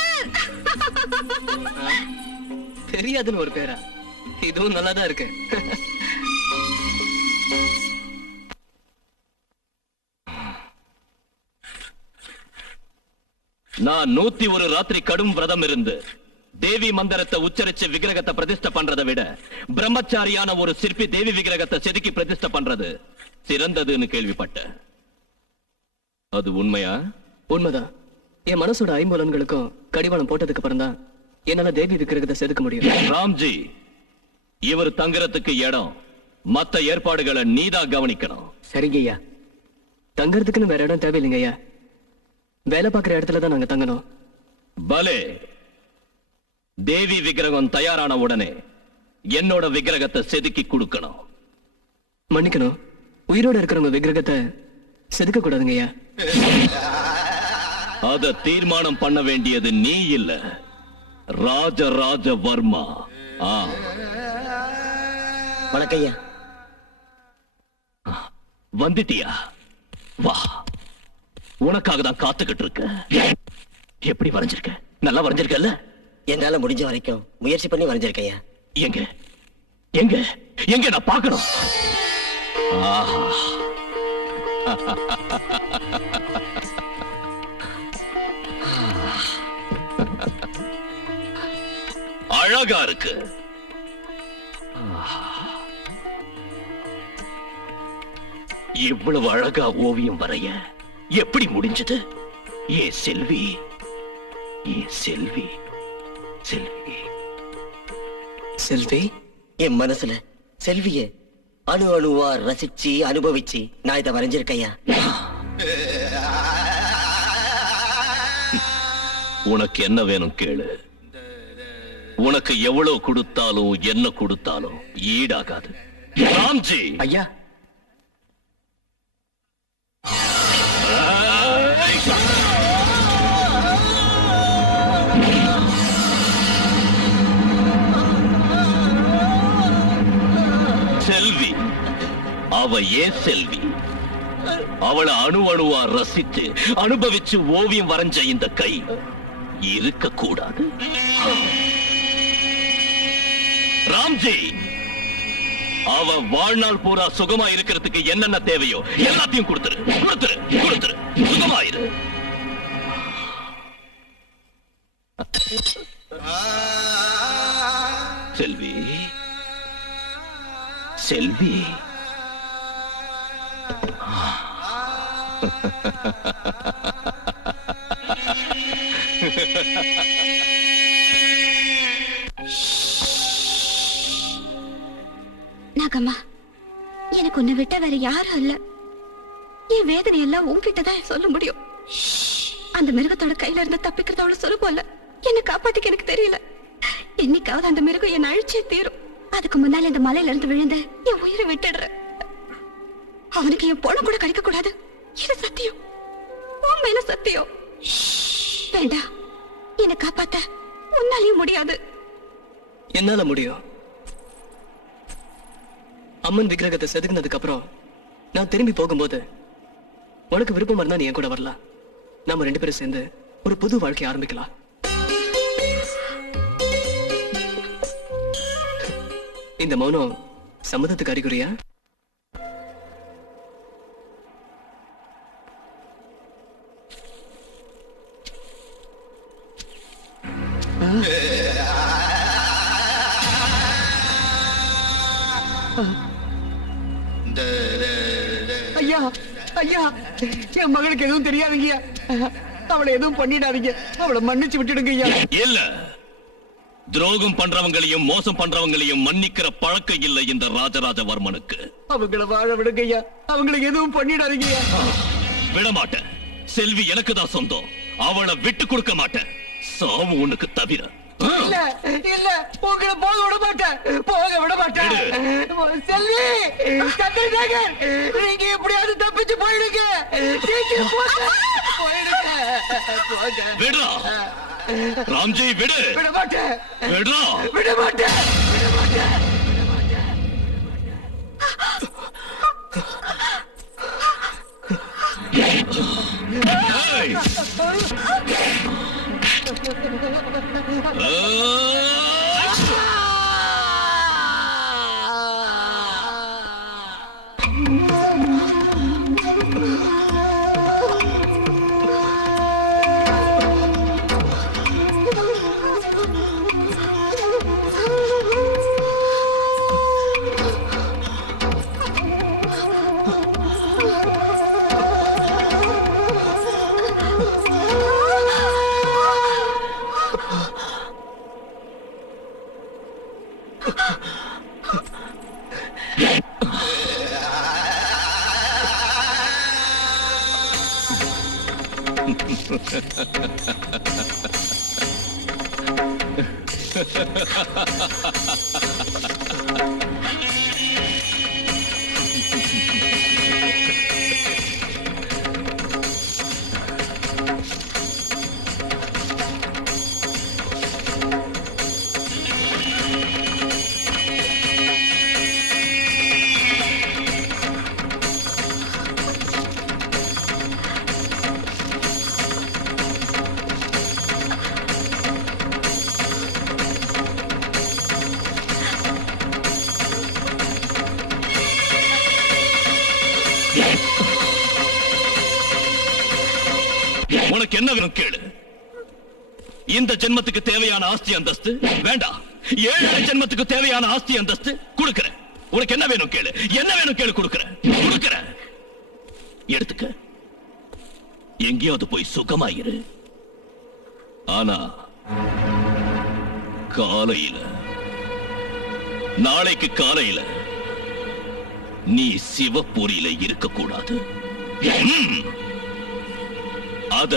தெரியாதுன்னு ஒரு பேரா? இதுவும் நல்லாதான் இருக்கு. நான் 101 ராத்திரி கடும் விரதம் இருந்து தேவி மந்திரத்தை உச்சரிச்சு விக்கிரகத்தை பிரதிஷ்டை பண்றதை விட பிரம்மச்சாரியான ஒரு சிற்பி தேவி விக்கிரகத்தை செதுக்கி பிரதிஷ்டை பண்றது சிறந்ததுன்னு கேள்விப்பட்டேன். அது உண்மையா? உண்மைதான். என் மனசோட ஐம்புலன்களுக்கும் கடிவாளம் போட்டதுக்கு அப்புறம் தான் என்னால தேவி விக்கிரகத்தை செதுக்க முடியும். ராம்ஜி, இவர் தங்குறதுக்கு இடம் மத்த ஏற்பாடுகளை நீதான் கவனிக்கணும். சரிங்க ஐயா. தங்கறதுக்குன்னு வேற இடம் தேவையில்லைங்க ஐயா. வேலை பார்க்கிற இடத்துல தான் நாங்க தங்கணும். பலே. தேவி விக்கிரகம் தயாரான உடனே என்னோட விக்கிரகத்தை செதுக்கி கொடுக்கணும். மன்னிக்கணும், உயிரோட இருக்கிறவங்க விக்கிரகத்தை செதுக்க கூடாதுங்க ஐயா. அத தீர்மானம் பண்ண வேண்டியது நீ இல்ல, ராஜராஜவர்மா. வணக்கம் ஐயா. வந்துட்டியா? வா, உனக்காக தான் காத்துக்கிட்டு இருக்க. எப்படி வரைஞ்சிருக்க? நல்லா வரைஞ்சிருக்கல்ல? என்னால முடிஞ்ச வரைக்கும் முயற்சி பண்ணி வரைஞ்சிருக்கையா. எங்க எங்க எங்க நான் பார்க்கணும். அழகா இருக்கு. இவ்வளவு அழகா ஓவியம் வரைய எப்படி முடிஞ்சது? ஏ செல்வி, ஏ செல்வி, செல்வி, செல்வி. என் மனசுல செல்விய அணு அணுவா ரசிச்சு அனுபவிச்சு நான் இதை வரைஞ்சிருக்கையா. உனக்கு என்ன வேணும் கேளு. உனக்கு எவ்வளவு கொடுத்தாலும் என்ன கொடுத்தாலும் ஈடாகாது. ராம்ஜி ஐயா. செல்வி, அவ ஏன் செல்வி? அவளை அணு அணுவா ரசித்து அனுபவிச்சு ஓவியம் வரைஞ்ச இந்த கை இருக்க கூடாது. ராம்ஜி, அவ வாழ்நாள் பூரா சுகமா இருக்கிறதுக்கு என்னென்ன தேவையோ எல்லாத்தையும் கொடுத்துரு, கொடுத்துரு, கொடுத்துரு. சுகமாயிரு. செல்வி, செல்வி. நாகம்மா, எனக்கு உன்னை விட்ட வேற யாரும் இல்ல. என் வேதனை எல்லாம் உன்கிட்டதான் சொல்ல முடியும். அந்த மிருகத்தோட கையில இருந்து தப்பிக்கிறது அவ்வளவு சுலபம் இல்ல. என்ன காப்பாத்திக்க எனக்கு தெரியல. என்னைக்காவது அந்த மிருகம் என்ன அழிச்சே தீரும். அதுக்கு முன்னால இந்த மலையில இருந்து விழுந்த என் உயிரை விட்டுடுற. அவனுக்கு என் பொண்ணு கூட கிடைக்க கூடாது. இது சத்தியம், உன் மேல சத்தியம். வேண்டாம், என்னை காப்பாத்த உன்னாலேயும் முடியாது. என்னால முடியும். அம்மன் விக்கிரகத்தை செதுக்குனதுக்கு அப்புறம் நான் திரும்பி போகும்போது உனக்கு விருப்பம் இருந்தா நீ என் கூட வரலாம். நாம 2 பேரும் சேர்ந்து ஒரு புது வாழ்க்கையை ஆரம்பிக்கலாம். இந்த மௌனம் சம்மதத்துக்கு அறிகுறியா? ஐயா ஐயா, என் மகளுக்கு எதுவும் தெரியாதுங்கய்யா. அவளை எதுவும் பண்ணிடாதீங்க. அவளை மன்னிச்சு விட்டுடுங்க ஐயா. இல்ல, துரோகம் பண்றவங்களையும் மோசம் பண்றவங்களையும் மன்னிக்கிற பழக்கம் இல்லை இந்த ராஜராஜவர்மனுக்கு. அவங்கள வாழ விடுங்க ஐயா. அவங்களுக்கு எதுவும் பண்ணிடாதீங்க ஐயா. விட மாட்டேன். செல்வி எனக்கு தான் சொந்தம். அவளை விட்டு கொடுக்க மாட்டேன். சாவு உனக்கு தவிர. இல்ல இல்ல, உங்களை போக விட மாட்டேன். போக விட மாட்டேன். செல்வி, சந்திரசேகர், நீங்க எப்படியாவது தப்பிச்சு போயிடுங்க. சீக்கிரம் போங்க. போயிடுங்க. போங்க. விடுறா ராம்ஜி, விடு. விட மாட்டேன். விடுறா. விட மாட்டேன். விட மாட்டேன். ஏய்! உனக்கு என்ன வேணும் கேளு. இந்த ஜென்மத்துக்கு தேவையான ஆஸ்தி அந்தஸ்து வேண்டாம். 7 ஜென்மத்துக்கு தேவையான ஆஸ்தி அந்தஸ்து கொடுக்கிறேன். உனக்கு என்ன வேணும் கேளு. என்ன வேணும் கேளு, கொடுக்கிறேன். எடுத்துக்க. எங்கேயாவது போய் சுகமாயிரு. ஆனா காலையில, நாளைக்கு காலையில நீ சிவபுரியில இருக்க கூடாது. அத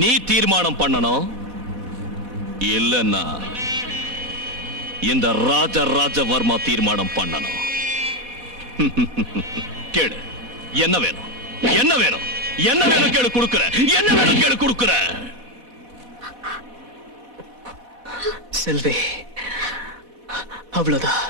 நீ தீர்மானம் பண்ணணும். இல்லன்னா இந்த ராஜராஜவர்மா தீர்மானம் பண்ணணும். கேளு, என்ன வேணும்? என்ன வேணும்? என்ன வேணும் கேளு, கொடுக்கிறேன். என்ன வேணும் கேளு, கொடுக்கிறேன். செல்வி, அவ்வளவுதான்.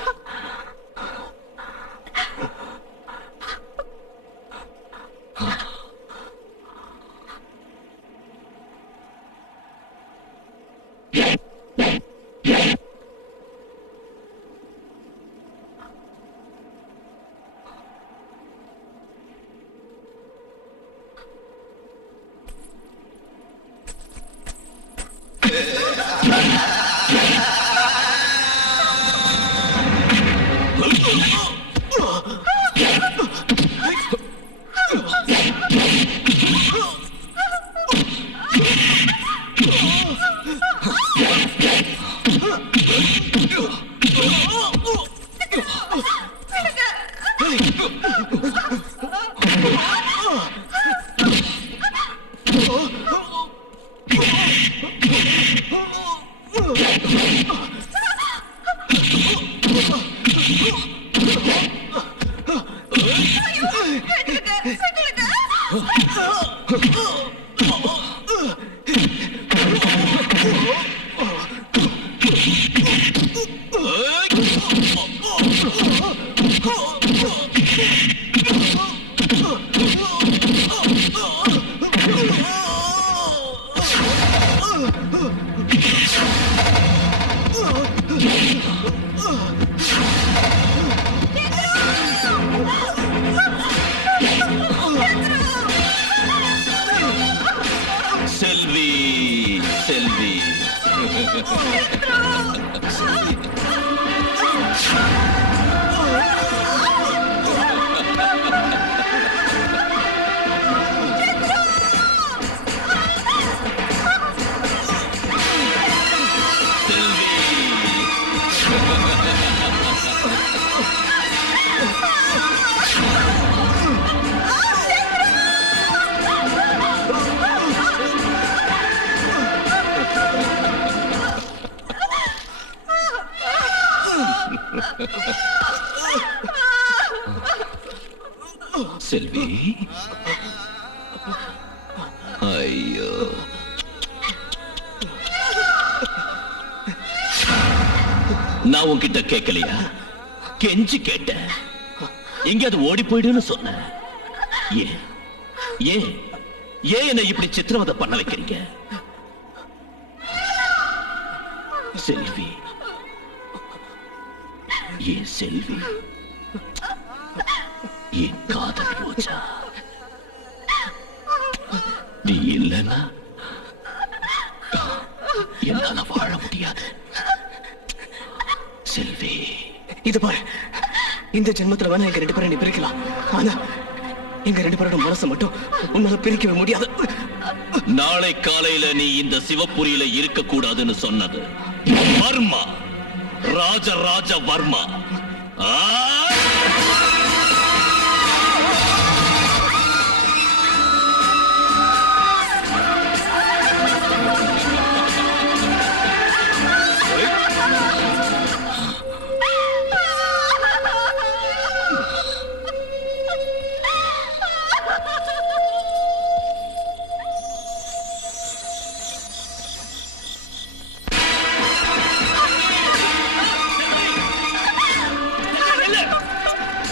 செல்வி, ஐயோ, நான் உன்கிட்ட கேட்கலையா? கெஞ்சி கேட்டேன், எங்கேயாவது ஓடி போயிடுன்னு சொன்ன. ஏன் ஏன் ஏன் என்னை இப்படி சித்திரவதை பண்ண வைக்கிறீங்க? செல்வி, ஏன் செல்வி, என் காதல் ரோஜா, நீ இல்லைன்னா என்னால வாழ முடியாது. செல்வி, இது பாரு, இந்த ஜென்மத்துல வேணா எங்க 2 பேரும் நீ பிரிக்கலாம், ஆனா எங்க 2 பேரோட மனசை மட்டும் உன்னால பிரிக்கவே முடியாது. நாளை காலையில நீ இந்த சிவபுரியில இருக்க கூடாதுன்னு சொன்னது வர்மா, ராஜராஜ வர்மா.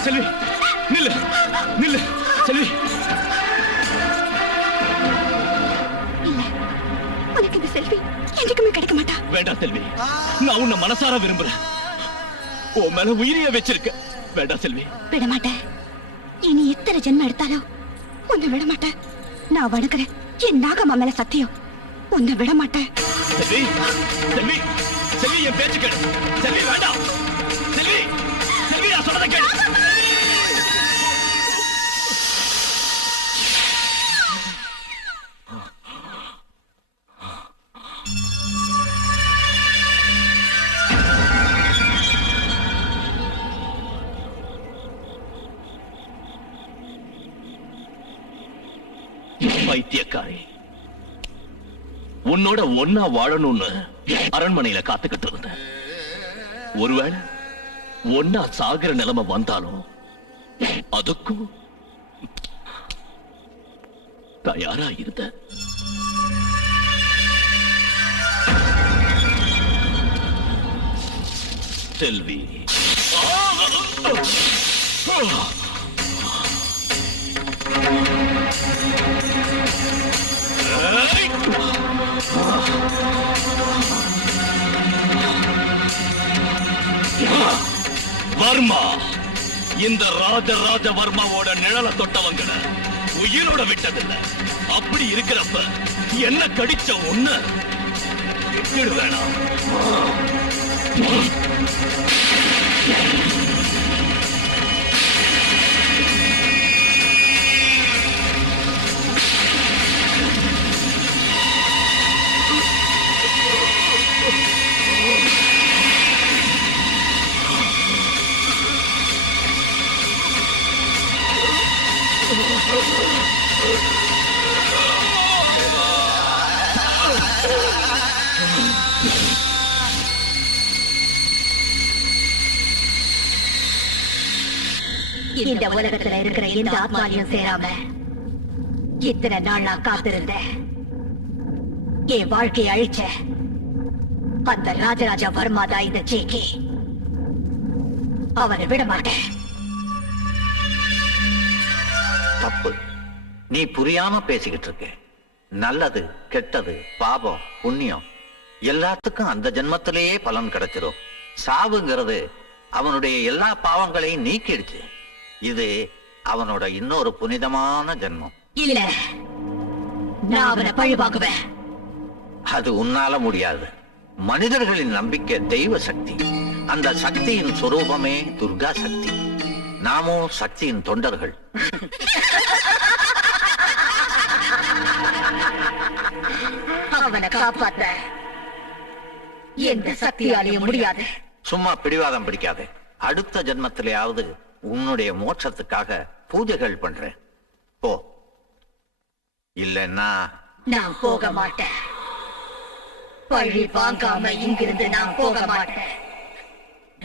செல்வி, நில்லு நில்லு செல்வி. இல்ல, உனக்கு இந்த செல்வி என்னைக்குமே கிடைக்க மாட்டா. வேண்டாம் செல்வி, நான் உன்னை மனசார விரும்புறேன். உன் மேல உயிரிய வச்சிருக்க. வேண்டாம் செல்வி. விட மாட்டேன். இனி எத்தனை ஜென்மம் எடுத்தாலும் உன்னை விட மாட்டேன். நான் வணங்குறேன் என் நாகம்மா மேல சத்தியம், உன்னை விட மாட்டேன். செல்வி, செல்வி, செல்வி, என் பேச்சு கேளு. செல்வி, வேண்டாம். செல்வி, செல்வி, நான் சொல்றதை கேளு. பைத்தியக்காரி, உன்னோட ஒன்னா வாழணும்னு அரண்மனையில காத்துக்கிட்டு இருந்தேன். ஒருவேளை ஒன்னா சாகிற நிலைமை வந்தாலும் அதுக்கும் தயாரா இருந்த. செல்வி, வர்மா, இந்த ராஜராஜ வர்மாவோட நிழல தொட்டவங்க உயிரோட விட்டதில்லை. அப்படி இருக்கிறப்ப என்ன கடிச்ச ஒண்ணு விட்டுடு வேணாம். இந்த உலகத்துல இருக்கிற எந்த ஆத்மாலையும் சேராம இத்தனை நாள் நான் காத்திருந்தேன். என் வாழ்க்கையை அழிச்ச அந்த ராஜராஜ வர்மா தான் இந்த ஜேகே. அவனை விட மாட்டேன். தப்பு, நீ புரியாம பேசிக்கிட்டு இருக்க. நல்லது, கெட்டது, பாபம், புண்ணியம் எல்லாத்துக்கும் அந்த ஜென்மத்திலேயே பலன் கிடைச்சிடும். சாவுங்கிறது அவனுடைய எல்லா பாவங்களையும் நீக்கிடுச்சு. இது அவனோட இன்னொரு புனிதமான ஜென்மம். இல்ல, நான் அவனை பழி வாங்குவேன். அது உன்னால முடியாது. மனிதர்களின் நம்பிக்கை தெய்வ சக்தி. அந்த சக்தியின் சுரூபமே துர்கா சக்தி. நாமோ சக்தியின் தொண்டர்கள். அவனை காப்பாத்த எந்த சக்தியாலேயும் முடியாது. சும்மா பிடிவாதம் பிடிக்காதே. அடுத்த ஜென்மத்திலேயாவது உன்னுடைய மோட்சத்துக்காக பூஜைகள் பண்றேன். போ. இல்லைன்னா நான் போக மாட்டேன். பழி வாங்காம இங்கிருந்து நான் போக மாட்டேன்.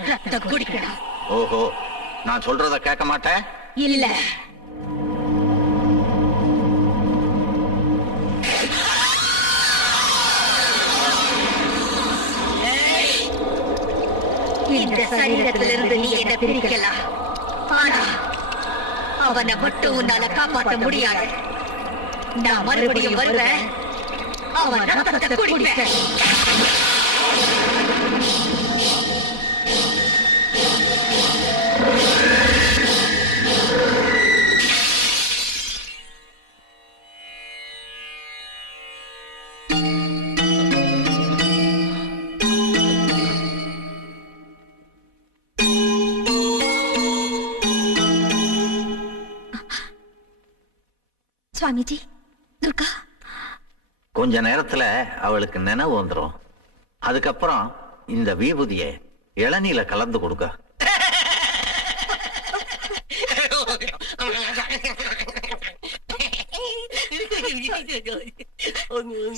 ரத்தம் குடிக்கணும். ஓஹோ, நான் சொல்றத கேட்க மாட்டேன். இல்ல, இந்த சரீரத்திலிருந்து நீ என்ன பிரிக்கலாம். ஆனா அவனை மட்டும் உன்னால காப்பாற்ற முடியாது. நான் மறுபடியும் வருவேன். அவன் ரத்தத்தை குடிப்பேன். சுவாமிஜி, துர்கா. கொஞ்ச நேரத்துல அவளுக்கு நினைவு வந்துடும். அதுக்கப்புறம் இந்த விபூதியை இளநீல கலந்து கொடுக்க.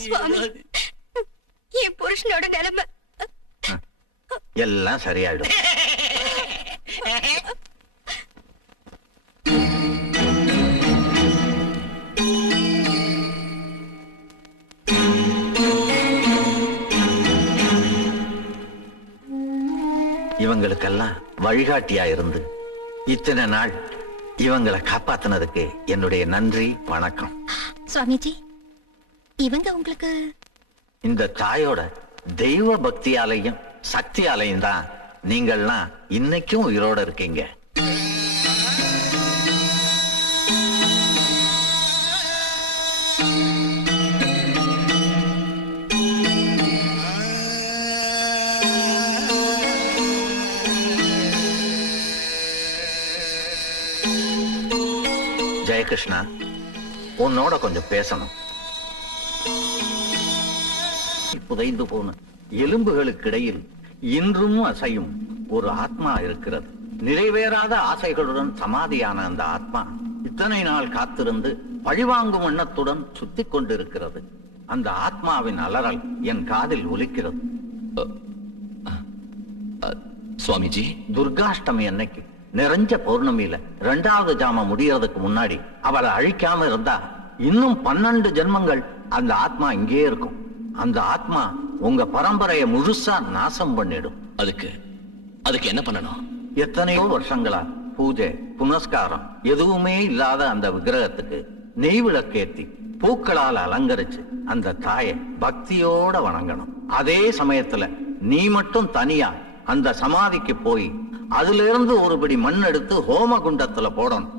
சுவாமி, என் புருஷனோட நிலைமை எல்லாம் சரியாயிடும். இவங்களுக்கெல்லாம் வழிகாட்டியா இருந்து இத்தனை நாள் இவங்களை காப்பாத்தினதுக்கு என்னுடைய நன்றி, வணக்கம். சுவாமிஜி, இவங்க உங்களுக்கு இந்த தாயோட தெய்வ பக்தியாலையும் சக்தியாலையும் தான் நீங்கள்லாம் இன்னைக்கும் உயிரோட இருக்கீங்க. ஜெயகிருஷ்ணா, உன்னோட கொஞ்சம் பேசணும். புதைந்து போன எலும்புகளுக்கிடையில் இன்றும் அசையும் ஒரு ஆத்மா இருக்கிறது. நிறைவேறாத ஆசைகளுடன் சமாதியான அந்த ஆத்மா இத்தனை நாள் காத்திருந்து பழிவாங்கும் எண்ணத்துடன் சுத்திக் கொண்டிருக்கிறது. அந்த ஆத்மாவின் அலறல் என் காதில் ஒலிக்கிறது. சுவாமிஜி, துர்காஷ்டமி அன்னைக்கு நிறைஞ்ச பௌர்ணமியில 2வது ஜாமம் முடியறதுக்கு முன்னாடி அவளை அழிக்காம இருந்தா இன்னும் 12 ஜென்மங்கள் அந்த ஆத்மா இங்கே இருக்கும். அந்த ஆத்மா உங்க பரம்பரையை முழுசா நாசம் பண்ணிடும். அதுக்கு என்ன பண்ணணும்? எத்தனையோ வருஷங்களா பூஜை புனஸ்காரம் எதுவுமே இல்லாத அந்த விக்கிரகத்துக்கு நெய் விளக்கேத்தி பூக்களால் அலங்கரிச்சு அந்த தாயை பக்தியோட வணங்கணும். அதே சமயத்துல நீ மட்டும் தனியா அந்த சமாதிக்கு போய் அதுல இருந்து ஒரு பிடி மண் எடுத்து ஹோம குண்டத்துல போடணும்.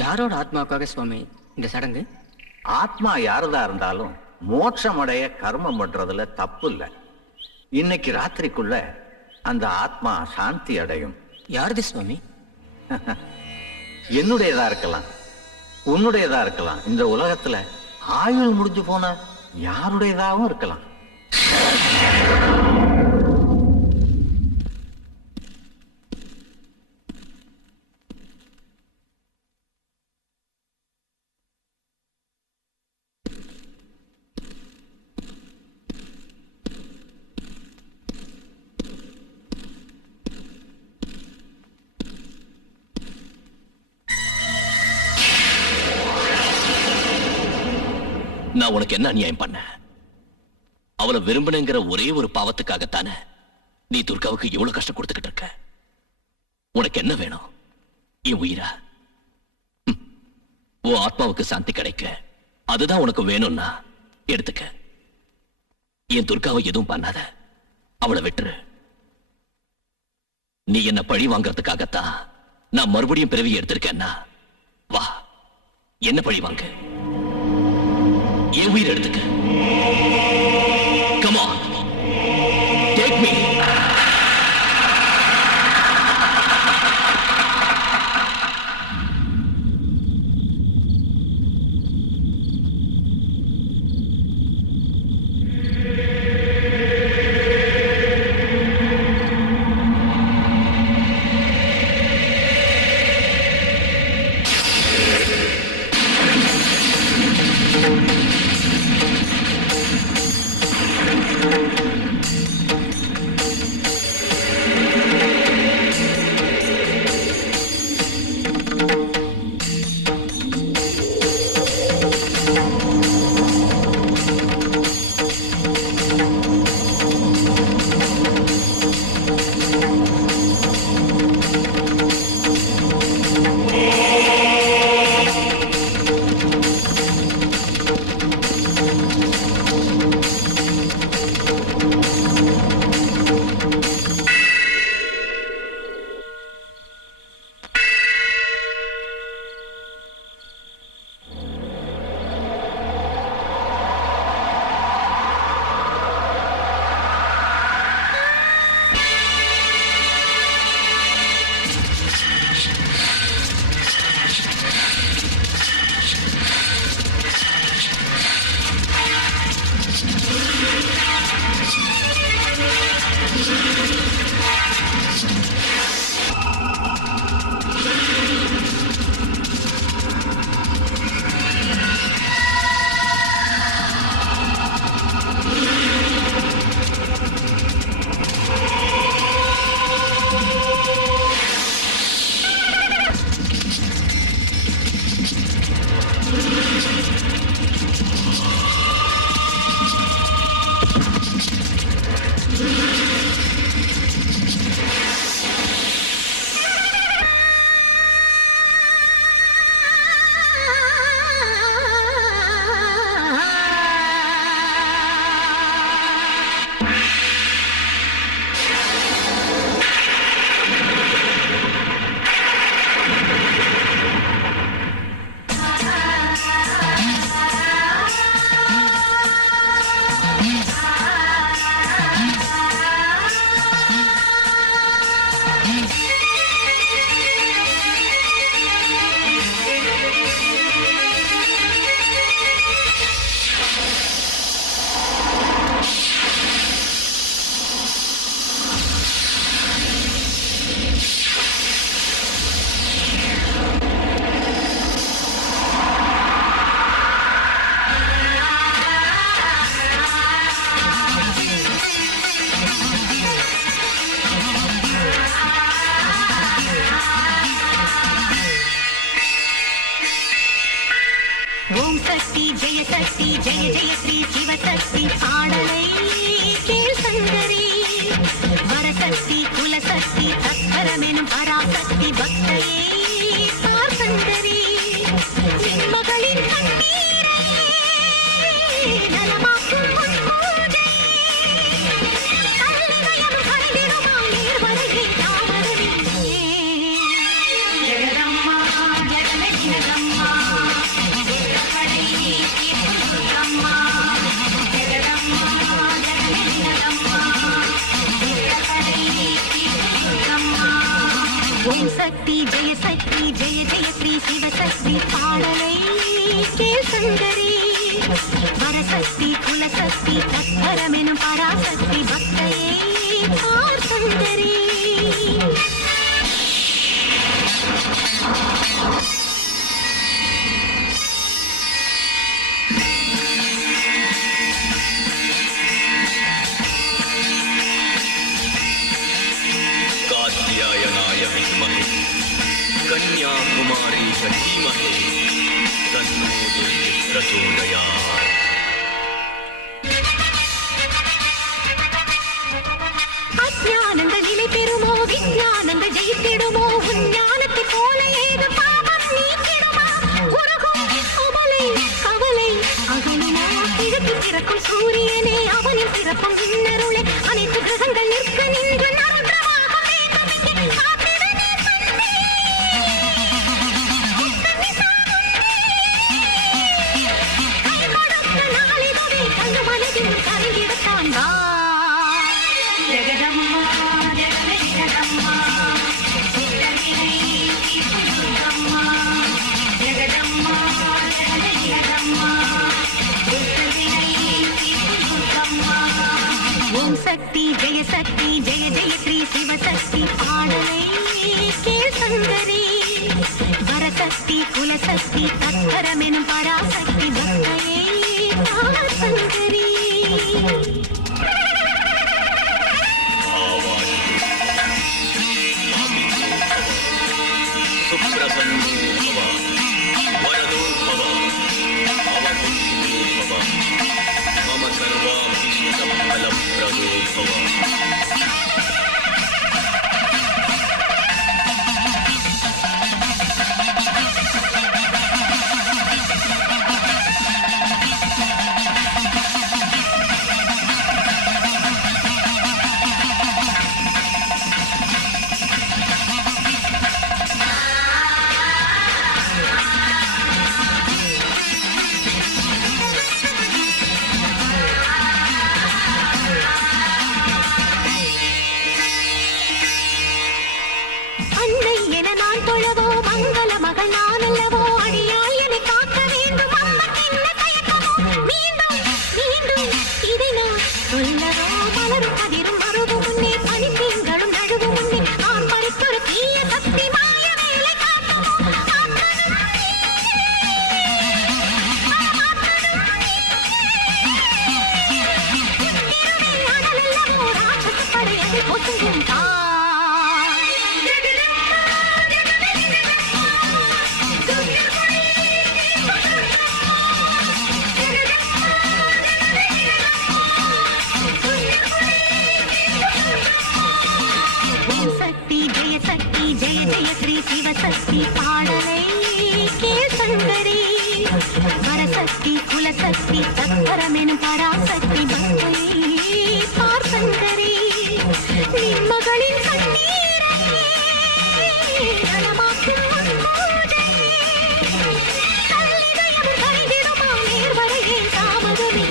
யாரோட ஆத்மாவுக்காக சுவாமி இந்த சடங்கு? ஆத்மா யாரதா இருந்தாலும் மோட்சமடைய கர்மம் பண்றதுல தப்பு இல்லை. இன்னைக்கு ராத்திரிக்குள்ள அந்த ஆத்மா சாந்தி அடையும். யாருது சுவாமி? என்னுடையதா இருக்கலாம், உன்னுடையதா இருக்கலாம். இந்த உலகத்துல ஆயுள் முடிஞ்சு போன யாருடையதாகவும் இருக்கலாம். நான் உனக்கு என்ன அநியாயம் பண்ண? அவளை விரும்பினங்கிற ஒரே ஒரு பாவத்துக்காகத்தானே நீ துர்காவுக்கு எவ்வளவு கஷ்டம் கொடுத்துக்கிட்டு இருக்க. உனக்கு என்ன வேணும்? என் உயிரா? உன் ஆத்மாவுக்கு சாந்தி கிடைக்க அதுதான் உனக்கு வேணும்னா எடுத்துக்க. என் துர்காவை எதுவும் பண்ணாத, அவளை விட்டுரு. நீ என்ன பழி வாங்கறதுக்காகத்தான் நான் மறுபடியும் பிறவி எடுத்திருக்கேன்னா வா, என்ன பழி வாங்க. என் உயிர் எடுத்துக்க. Come on, take me. ஓம் சக்தி ஜெய ஜெய ஸ்ரீ சிவசக்தி பாடலை கேள் சங்கரி வரசக்தி குலசக்தி தத்பரமெனும் பராசக்தி பக்தையே பார் சங்கரி कात्यायनाय विद्महे कन्याकुमारी च धीमहि तन्नो दुर्गे प्रचोदयात्। காக்கும் இன்னருளே அனைத்து கிரகங்கள் நிற்க நின்று நரபிரவாகம் வேண்டுமெங்கே காத்திட நீ தந்தை கை கொடுத்த நாளிதவே கண்டு மனதில் கரையிடத்தான் வா ஜெகதம்மா ஜெகமே ஜெகதம்மா ஜெகதம்மா ஜெகதம்மா ஓம் சக்தி ஜெய சக்தி ஜெய ஜெய ஸ்ரீ சிவசக்தி பாடலை கேள் சங்கரி வரசக்தி குலசக்தி தத்பரமெனும் பராசக்தி பக்தையே பாட சங்கரி அன்னை என நான் தொழவோ மங்கள மகள் நான் அல்லவோ அடியால் என்னை காக்க வேண்டும் அம்மக்கு என்ன தயக்கமோ மீண்டும் மீண்டும் இதை நான் சொல்லவோ மலரும் கதிரும் மருவும் முன்னே பனித்தீங்களும் நழுவும் முன்னே நான் பறித்தொரு தீய சக்தி மாய வேலை காட்டமோ அனலல்லவோ ராட்சச படையதை பொசுங்கும் தா சக்தி ஜெய சக்தி ஜெய ஜெய ஸ்ரீ சிவசக்தி பாடலை கேள் சங்கரி வரசக்தி குலசக்தி தத்பரமெனும் பராசக்தி பக்தையே பார் சங்கரி நிம்மகளின் கண்ணீரை நலமாக்கும் உன் பூஜையே கல்லிதயம் கரைந்திடுமா நேர்வரையே தாமதமே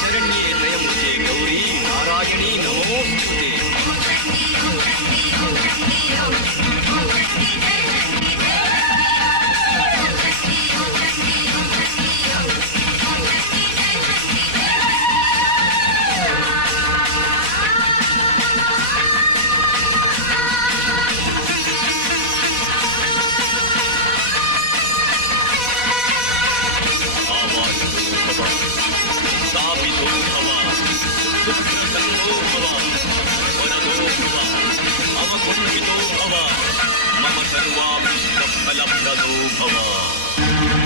शरण्ये त्र्यंबके गौरी नारायणी नमोस्तुते। मम सर्वाभीष्टफलप्रदो भव।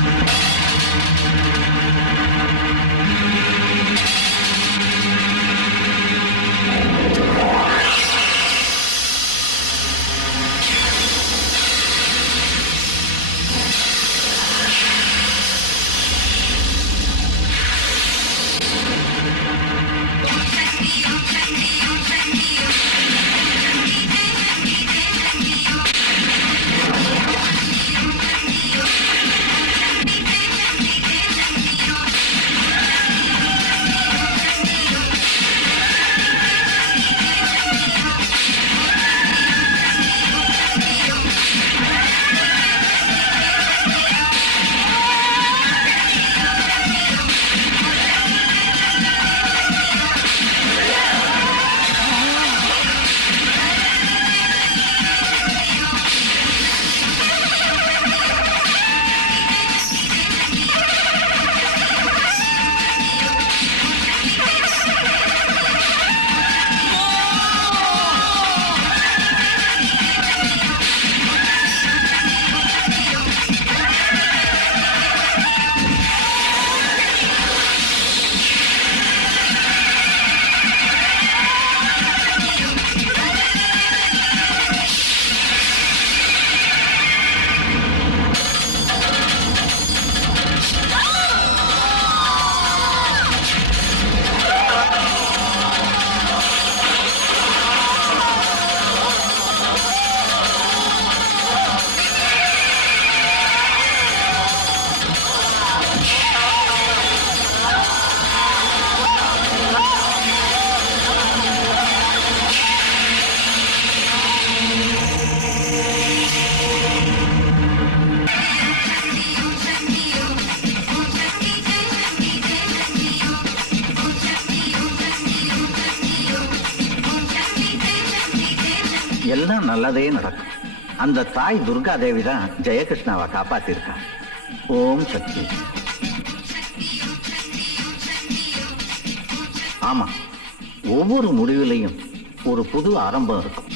எல்லாம் நல்லதே நடக்கும். அந்த தாய் துர்கா தேவி தான் ஜெயகிருஷ்ணாவை காப்பாத்திருக்கா. ஓம் சக்தி. ஆமா, ஒவ்வொரு முடிவிலையும் ஒரு புது ஆரம்பம் இருக்கும்.